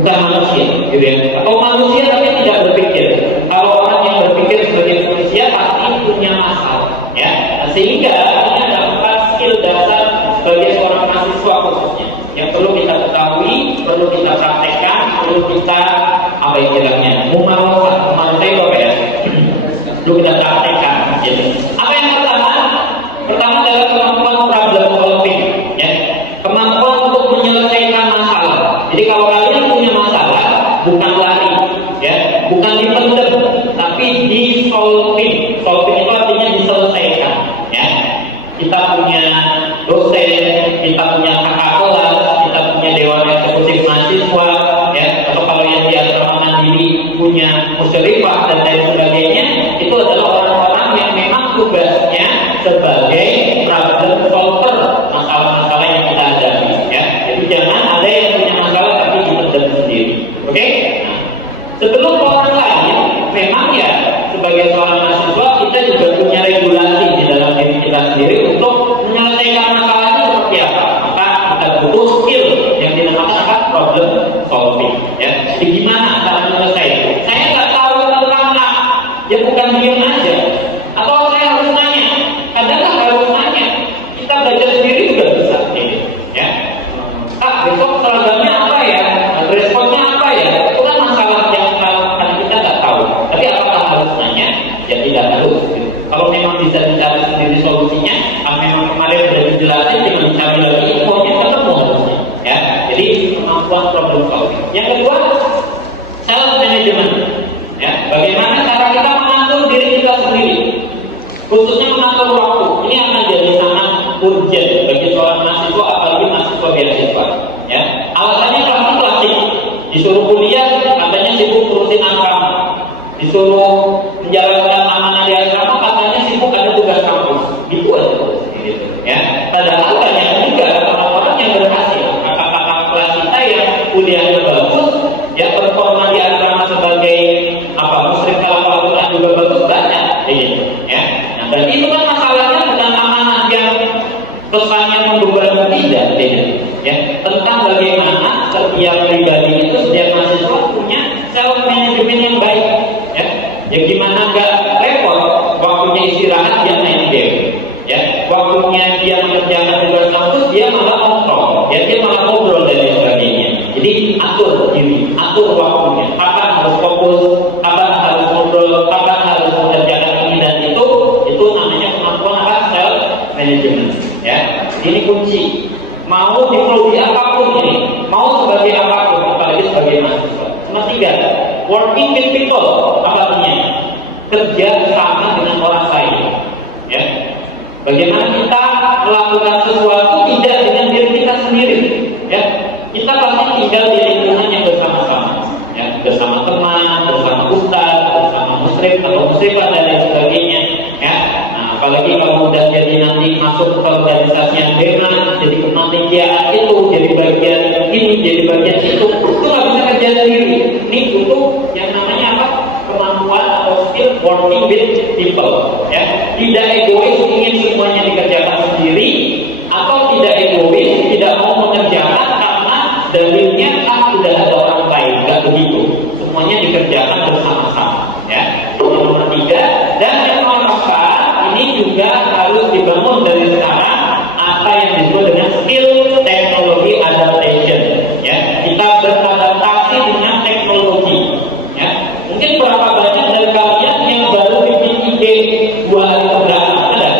bukan manusia, gitu, ya. Atau manusia tapi tidak berpikir. Kalau orang yang berpikir sebagai manusia pasti punya masalah, ya. Sehingga ini ada 4 skill dasar sebagai seorang mahasiswa khususnya yang perlu kita ketahui, perlu kita praktekkan, perlu kita memanfaatkan itu apa, ya? Perlu kita praktekkan, gitu. Apa yang pertama? Pertama adalah kemampuan problem solving, ya. Kemampuan untuk menyelesaikan masalah. Jadi kalau kalian punya masalah, bukan lari, ya, bukan dipendam, tapi di solving. Solving itu artinya diselesaikan, ya. Kita punya dosen, kita punya kakak kelas, kita punya dewan eksekutif mahasiswa, ya, atau kalau yang di asrama mandiri punya musyrifah dan lain sebagainya. Itu adalah orang-orang yang memang tugasnya sebagai problem solver masalah-masalah yang kita hadapi, ya. Jadi jangan ada yang punya masalah tapi dipendam sendiri, oke? Nah, sebelum orang lain, memang, ya, sebagai seorang mahasiswa kita juga punya regulasi di dalam diri kita sendiri untuk menyelesaikan masalahnya seperti apa. Maka kita butuh skill yang dinamakan problem solving, ya. Jadi gimana cara menyelesaikan? Saya nggak tahu tentang A, ya bukan diam aja. Atau saya harus nanya. Kadang-kadang harus nanya. Kita belajar sendiri juga bisa, gitu, ya. Besok seragamnya apa, ya? Responnya apa, ya? Itu kan masalah yang kita nggak tahu. Tapi apakah harus nanya? Ya tidak harus, gitu. Kalau memang bisa dicari sendiri solusinya, kalau memang kemarin sudah dijelasin, tinggal dicari lagi infonya, ketemu harusnya, ya. Jadi kemampuan problem solving. Yang kedua, self management, ya. Bagaimana cara kita mengatur diri kita sendiri, khususnya mengatur waktu. Ini akan jadi sangat urgent bagi seorang mahasiswa, apalagi mahasiswa beasiswa, ya. Alasannya pasti klasik, disuruh kuliah katanya sibuk ngurusin asrama, disuruh menjalankan amanah di asrama katanya sibuk ada tugas kampus, gitu aja, gitu, ya. Padahal banyak juga orang-orang yang berhasil, kakak-kakak kelas kita yang kuliahnya bagus, ya, performa di asrama Jadi atur diri, atur waktunya. Kapan harus fokus, kapan harus ngobrol, kapan harus mengerjakan ini dan itu namanya kemampuan apa? Self management. Ya, ini kunci. Mau di prodi apapun ini, mau sebagai apapun, apalagi sebagai mahasiswa. Nomor 3, working with people. Apa artinya? Kerja sama dengan orang lain. Ya, bagaimana kita melakukan sesuatu tidak dengan diri kita sendiri. Ya, kita pasti tinggal di lingkungan yang bersama-sama. Ya, bersama teman, bersama ustaz, bersama muslim atau muslimah dan lain sebagainya. Ya, nah, apalagi kalau udah jadi nanti masuk ke organisasi yang beda, jadi kepanitiaan itu, jadi bagian ini, jadi bagian itu nggak bisa kerja sendiri. Ini butuh yang namanya apa? Kemampuan atau skill working with people. Ya, tidak egois ingin semuanya dikerjakan sendiri, atau tidak egois tidak mau mengerjakan karena dalilnya sudah ada orang lain. Nggak begitu. Semuanya dikerjakan bersama-sama. Ya, nomor 3. Dan yang nomor 4, ini juga harus dibangun dari sekarang apa yang disebut dengan skill teknologi adaptation. Ya, kita beradaptasi dengan teknologi. Ya, mungkin berapa banyak dari kalian yang baru bikin IG 2 hari kebelakang, ada?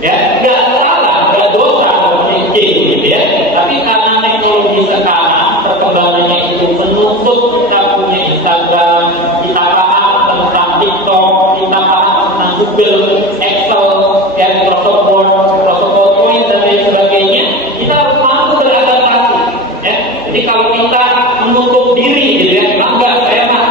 Ya, nggak salah, nggak dosa kalau IG gitu ya. Tapi karena teknologi sekarang perkembangannya itu menuntut kita punya Instagram, kita paham tentang TikTok, kita paham tentang Google, Excel, ya, Microsoft Word, Microsoft PowerPoint dan lain sebagainya, kita harus mampu beradaptasi. Ya, jadi kalau kita menutup diri, gitu ya, enggak, saya mah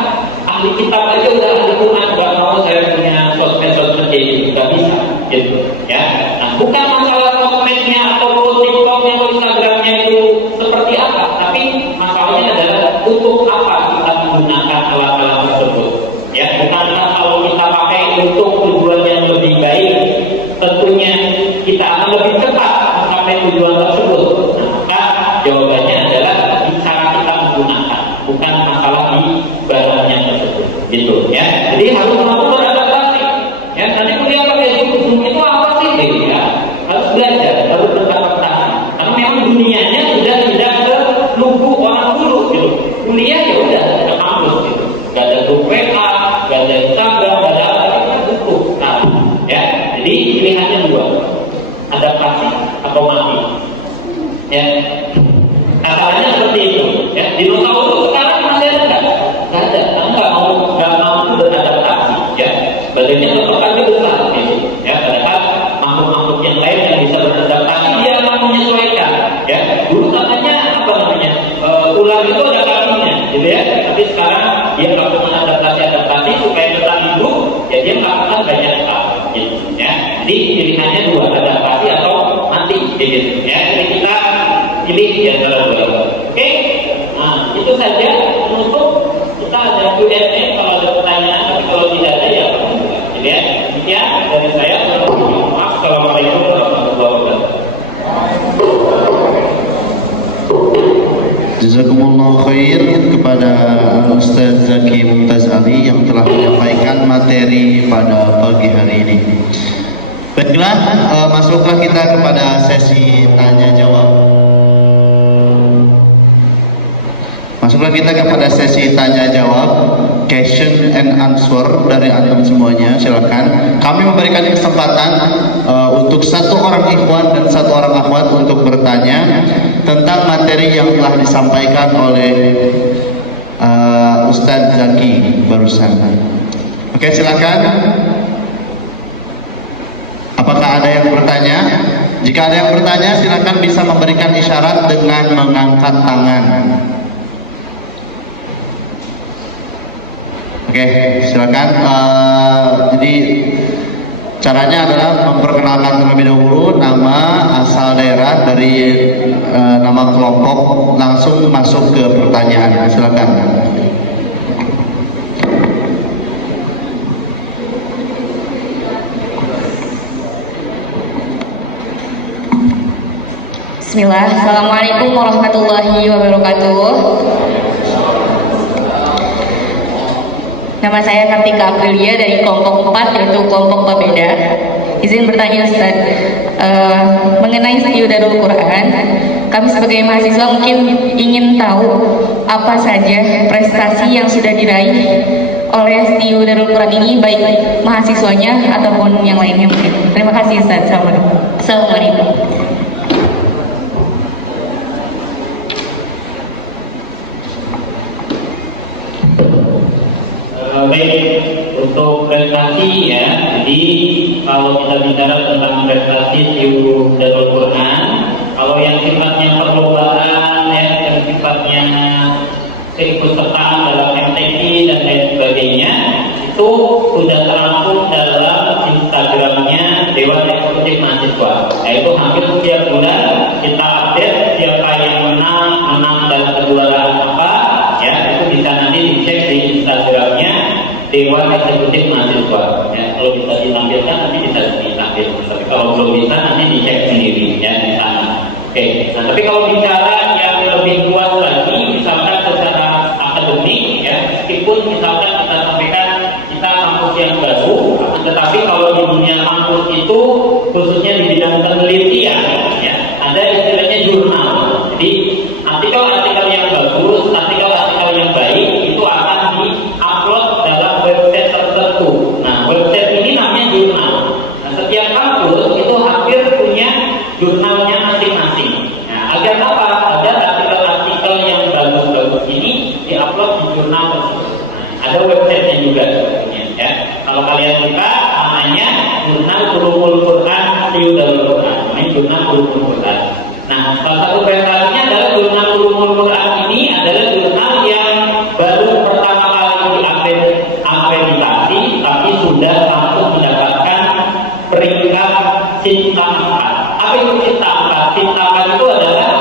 ahli kitab aja udah ahli Quran, nggak mau saya punya sosmed itu, nggak bisa, gitu. Ya, nah, bukan masalah sosmednya atau TikToknya atau Instagramnya itu seperti apa, tapi masalahnya adalah untuk apa kita menggunakan alat-alat tersebut. Ya, bukankah kalau kita pakai untuk tujuan yang lebih baik, tentunya kita akan lebih cepat mencapai tujuan tersebut. Nah, maka jawabannya adalah di cara kita menggunakan, bukan masalah di barangnya tersebut. Gitu ya. Jadi harus mampu beradaptasi. Ya, nanti kuliah pakai Zoom itu apa sih? Gitu ya. Harus belajar, harus beradaptasi. Karena memang dunianya sudah tidak menunggu orang dulu gitu. Kuliah ya udah ke kampus gitu. Gak ada grup WA, gak ada Instagram, gak ada apa, kita butuh. Nah, ya. Jadi pilihannya 2. Adaptasi atau mati. Ya. Katanya seperti itu. Ya, dinosaurus sekarang masih ada nggak? Nggak ada. Karena nggak mampu beradaptasi. Ya, badannya tetap aja besar. Gitu. Ya, padahal makhluk-makhluk yang lain yang bisa beradaptasi dia akan menyesuaikan. Ya, dulu katanya apa namanya? Ular itu ada kakinya, gitu ya. Tapi sekarang dia melakukan adaptasi supaya tetap hidup. Ya, dia melakukan banyak hal. Gitu. Ya, jadi pilihannya 2, adaptasi atau mati. Gitu. Ya, jadi kita pilih di antara 2. Oke, nah itu saja penutup. Kita ada Q&A kalau ada pertanyaan, tapi kalau tidak ada ya jadi ya, demikian dari saya. Assalamualaikum warahmatullahi wabarakatuh. Jazakumullah khair kepada Ustaz Zaki Mumtaz Ali yang telah menyampaikan materi pada pagi hari ini. Baiklah, masuklah kita kepada sesi tanya jawab. Masuklah kita kepada sesi tanya jawab, question and answer dari antum semuanya. Silakan. Kami memberikan kesempatan untuk 1 orang ikhwan dan 1 orang akhwat untuk bertanya tentang materi yang telah disampaikan oleh Ustaz Zaki barusan. Oke, silakan. Apakah ada yang bertanya? Jika ada yang bertanya, silakan bisa memberikan isyarat dengan mengangkat tangan. Oke, silakan. Jadi caranya adalah memperkenalkan terlebih dahulu nama, asal daerah, dari nama kelompok, langsung masuk ke pertanyaan. Silakan. Bismillah. Assalamualaikum warahmatullahi wabarakatuh. Nama saya Kartika Aprilia dari kelompok 4, yaitu kelompok Babeda. Izin bertanya Ustaz, mengenai Studio Darul Quran, Kami sebagai mahasiswa mungkin ingin tahu apa saja prestasi yang sudah diraih oleh TIU Darul Quran ini, baik mahasiswanya ataupun yang lainnya mungkin. Terima kasih Ustaz. Assalamualaikum. Baik, untuk prestasi ya, jadi kalau kita bicara tentang prestasi TIU Darul Quran, kalau yang sifatnya perlombaan ya, yang sifatnya keikutsertaan dalam MTQ dan lain sebagainya, itu sudah terangkum dalam Instagramnya Dewan Eksekutif Mahasiswa. Yaitu hampir setiap bulan kita update siapa yang menang dalam kejuaraan apa, ya itu bisa nanti dicek di Instagramnya Dewan Eksekutif Mahasiswa. Ya, kalau bisa ditampilkan nanti bisa ditampilkan. Tapi kalau belum bisa nanti dicek sendiri ya di sana. Oke. Nah, tapi kalau bicara yang lebih luas lagi, misalkan secara akademik ya, meskipun misalkan kita sampaikan kita kampus yang baru, tetapi kalau di dunia kampus itu khususnya di bidang penelitian ya, ada istilahnya jurnal. Jadi artikel-artikel yang bagus, artikel-artikel yang baik itu akan di-upload dalam website tertentu. Nah, website ini namanya jurnal. Nah, setiap kampus itu hampir punya jurnalnya masing-masing. Nah, agar apa? Agar artikel-artikel yang bagus-bagus ini di-upload di jurnal tersebut. Nah, ada websitenya juga sebetulnya ya. Kalau kalian buka namanya Jurnal Ulumul Quran TIU Darul Quran. Namanya Jurnal Ulumul Quran. Nah, salah satu prestasinya adalah Jurnal Ulumul Quran ini adalah jurnal yang baru pertama kali diakreditasi, tapi sudah langsung mendapatkan peringkat Cinta 4. Apa itu Cinta 4? Cinta 4 itu adalah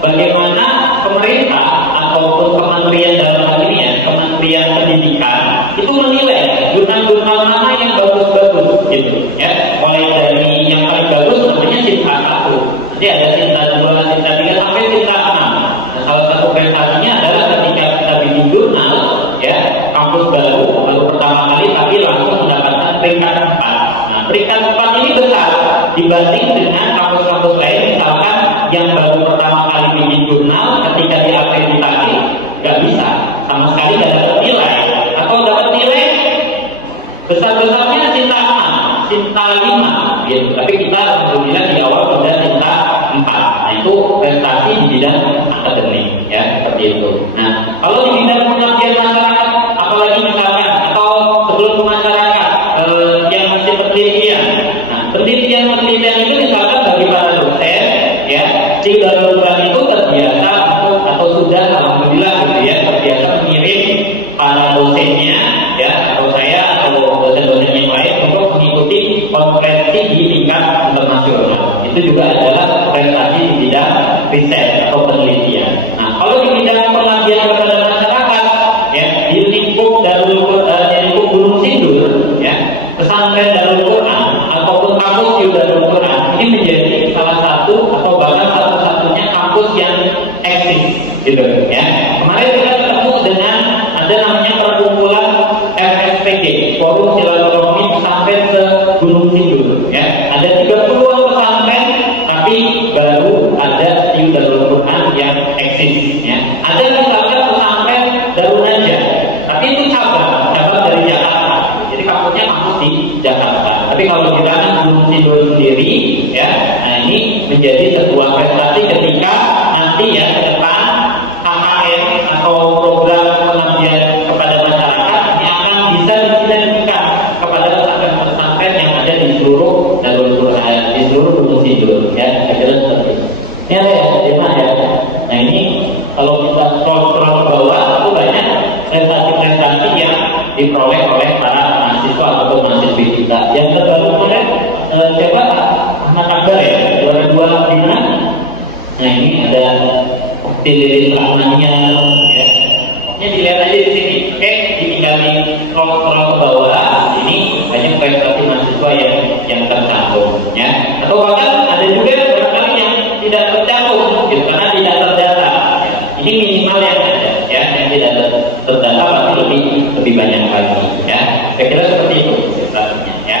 bagaimana pemerintah ataupun kementerian dalam hal ini ya, Kementerian Pendidikan itu menilai jurnal-jurnal mana yang bagus-bagus gitu ya. Mulai dari yang paling bagus namanya Cinta 1. Nanti ada Cinta 2, Cinta 3 sampai Cinta 6. Nah, salah satu prestasinya adalah ketika kita bikin jurnal ya, kampus baru pertama kali tapi langsung mendapatkan peringkat 4. Nah, peringkat 4 ini besar dibanding dengan kampus-kampus lain, misalkan yang baru pertama kali bikin jurnal ketika diakreditasi nggak bisa sama sekali, nggak dapat nilai atau dapat nilai besar-besarnya Cinta 6, Cinta 5 gitu. Tapi kita alhamdulillah di awal sudah Cinta 4. Nah, itu prestasi di bidang akademik ya, seperti itu. Nah, kalau di bidang pengabdian masyarakat apalagi misalkan atau sebelum masyarakat yang masih penelitian. Nah, penelitian itu misalkan bagi para dosen ya, TIU Darul Quran itu terbiasa untuk atau sudah alhamdulillah gitu ya, terbiasa mengirim para dosennya ya, atau saya atau dosen-dosen yang lain untuk mengikuti konferensi di tingkat internasional. Itu juga adalah prestasi di bidang riset atau penelitian. Nah, kalau di bidang pengabdian kepada masyarakat ya, di lingkup Gunung Sindur ya, pesantren Darul Quran ataupun kampus TIU Darul Quran ini menjadi salah satu atau bahkan satu-satunya kampus yang eksis gitu ya. Kemarin kita ketemu dengan ada namanya perkumpulan FSPG, Forum Silaturahmi Pesantren se Gunung Sindur ya. Ada 30-an pesantren tapi baru ada TIU Darul Quran yang eksis ya. Ada misalkan pesantren Darul Najah, tapi itu cabang dari Jakarta. Jadi kampusnya kampus di Jakarta. Tapi kalau kita kan Gunung Sindur sendiri ya, nah ini menjadi sebuah prestasi ketika nanti ya ke depan KKN atau program pengabdian kepada masyarakat ini akan bisa disinergikan kepada pesantren-pesantren yang ada di seluruh Darul Quran, di seluruh Gunung Sindur ya. Kira-kira seperti itu. Ini ada ya, ya. Nah ini kalau kita scroll ke bawah itu banyak prestasi-prestasi yang diperoleh oleh para mahasiswa atau mahasiswi kita. Yang terbaru kemarin siapa? Ahmad Akbar ya, 2005. Nah ini ada Tilis Rahmannya ya. Pokoknya dilihat aja di sini. Oke, tinggal di scroll ke bawah. Ini banyak prestasi mahasiswa yang tercantum ya. Atau bahkan ada juga barangkali yang tidak tercantum gitu, karena tidak terdata ya. Ini minimal yang ada ya, yang tidak terdata pasti lebih banyak lagi ya. Saya kira seperti itu prestasinya ya.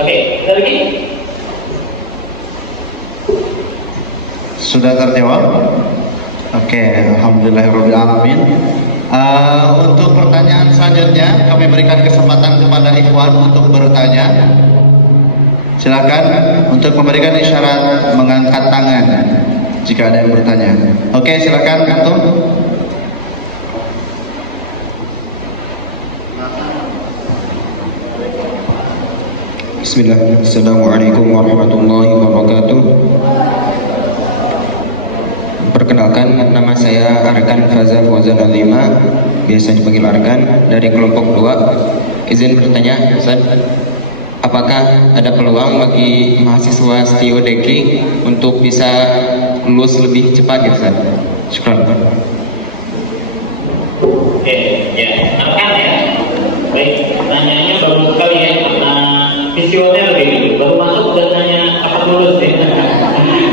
Oke, lagi Sudah terjawab? Oke, alhamdulillahirobbilalamin. Untuk pertanyaan selanjutnya kami berikan kesempatan kepada ikhwan untuk bertanya. Silakan untuk memberikan isyarat mengangkat tangan jika ada yang bertanya. Oke, silakan antum. Bismillah. Assalamualaikum warahmatullahi wabarakatuh. Perkenalkan, nama saya Arkan Fazal Fauzan Azima, biasa dipanggil Arkan, dari kelompok 2. Izin bertanya, Ustaz, apakah ada peluang bagi mahasiswa Setio Deki untuk bisa lulus lebih cepat ya, Ustaz? Syukran. Oke, ya, Arkan ya. Baik, pertanyaannya bagus sekali ya. Visioner gitu, baru masuk dan nanya apa lulus ya.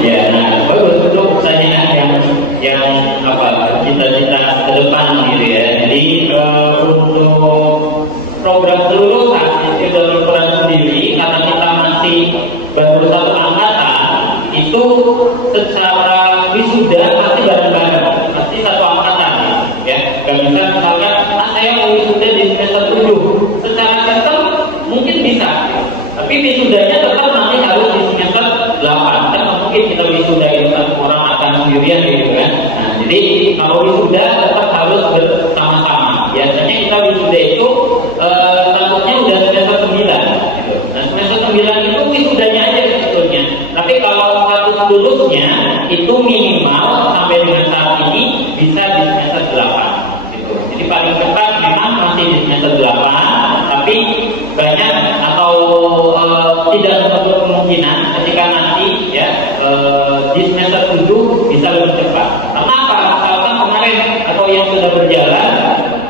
Ya, nah, bagus untuk pertanyaan yang apa cita-cita ke depan gitu ya. Jadi untuk program kelulusan itu dari ukuran sendiri karena kita masih baru satu angkatan itu secara wisuda pasti bareng-bareng, pasti satu angkatan ya. Gak bisa misalkan saya mau wisuda di semester 7 secara sistem mungkin bisa. Tapi wisudanya tetap nanti harus di semester 8. Kan mungkin kita wisuda itu satu orang akan sendirian gitu kan. Nah, jadi kalau wisuda tetap harus bersama-sama. Biasanya kita wisuda itu statusnya udah semester 9 gitu. Nah, semester 9 itu wisudanya aja sebetulnya. Tapi kalau status lulusnya itu minimal sampai dengan saat ini bisa di semester 8 gitu. Jadi paling cepat memang masih di semester 8, tapi banyak atau tidak menutup kemungkinan ketika nanti ya di semester 7 bisa lebih cepat. Karena apa? Misalkan kemarin atau yang sudah berjalan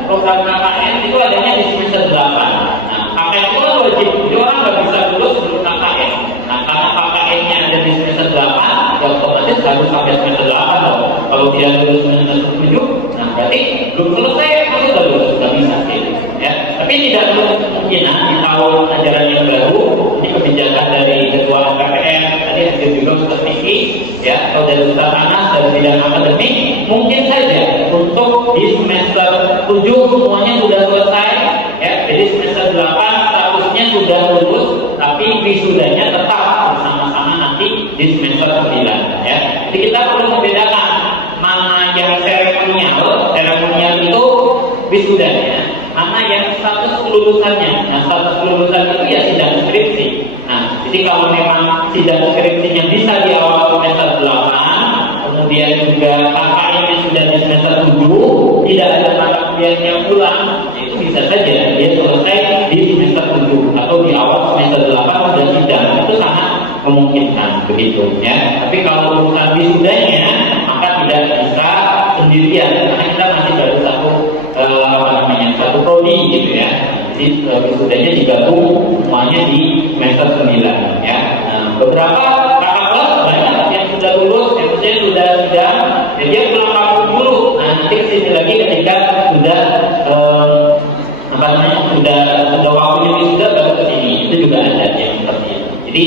program KKN itu adanya di semester 8. Nah, KKN itu kan wajib, jadi orang nggak bisa lulus sebelum KKN. Nah, karena KKN-nya ada di semester 8, ya otomatis harus sampai semester 8 loh. Kalau dia lulus semester 7, nah berarti belum selesai, masih udah lulus, nggak bisa gitu. Ya, tapi tidak menutup kemungkinan di tahun ajaran yang baru ini kebijakan dari ketua KPN tadi hadir juga Ustaz Tinggi ya atau dari Ustaz Anas dari bidang akademik mungkin saja untuk di semester 7 semuanya sudah selesai ya, jadi semester 8 statusnya sudah lulus tapi wisudanya tetap bersama-sama nanti di semester 9 ya. Jadi kita perlu membedakan mana yang seremonial itu wisudanya, mana yang status kelulusannya. Nah, status kelulusan itu ya sidang skripsi. Nah, jadi kalau memang sidang skripsinya bisa di awal semester 8, kemudian juga KKN-nya sudah di semester 7, tidak ada mata kuliahnya pulang, itu bisa saja dia selesai di semester 7 atau di awal semester 8 sudah sidang. Itu sangat memungkinkan begitu ya. Tapi kalau urusan wisudanya maka tidak bisa sendirian karena kita masih baru satu prodi gitu ya. Jadi wisudanya digabung semuanya di semester 9 ya. Nah, beberapa kakak kelas banyak yang sudah lulus, yang sudah sidang, jadi dia pulang kampung dulu. Nah, nanti kesini lagi ketika sudah sudah waktunya wisuda baru kesini. Itu juga ada yang seperti itu. Jadi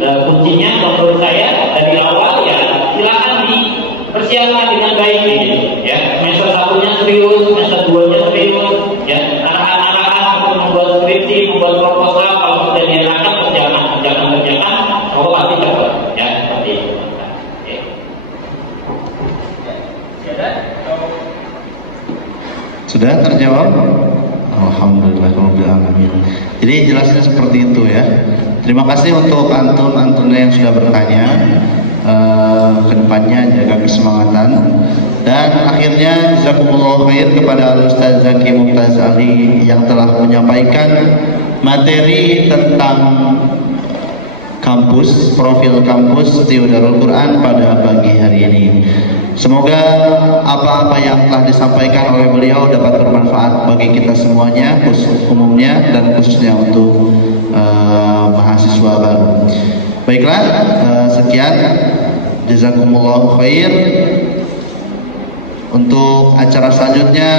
kuncinya menurut saya dari awal ya silakan dipersiapkan dengan baik gitu ya. Semester 1-nya serius, semester 2-nya serius ya. Arahan-arahan untuk membuat skripsi, membuat proposal kalau sudah diarahkan kerjakan, kalau pasti cepat ya seperti itu. Sudah terjawab? Alhamdulillahirobbilalamin. Jadi jelasnya seperti itu ya. Terima kasih untuk antun-antunnya yang sudah bertanya. Kedepannya jaga kesemangatan. Dan akhirnya jazakumullah khair kepada Ustaz Zaki Mumtaz Ali yang telah menyampaikan materi tentang kampus, profil kampus Setio Darul Quran pada pagi hari ini. Semoga apa-apa yang telah disampaikan oleh beliau dapat bermanfaat bagi kita semuanya, umumnya dan khususnya untuk mahasiswa baru. Baiklah, sekian. Jazakumullah khair. Untuk acara selanjutnya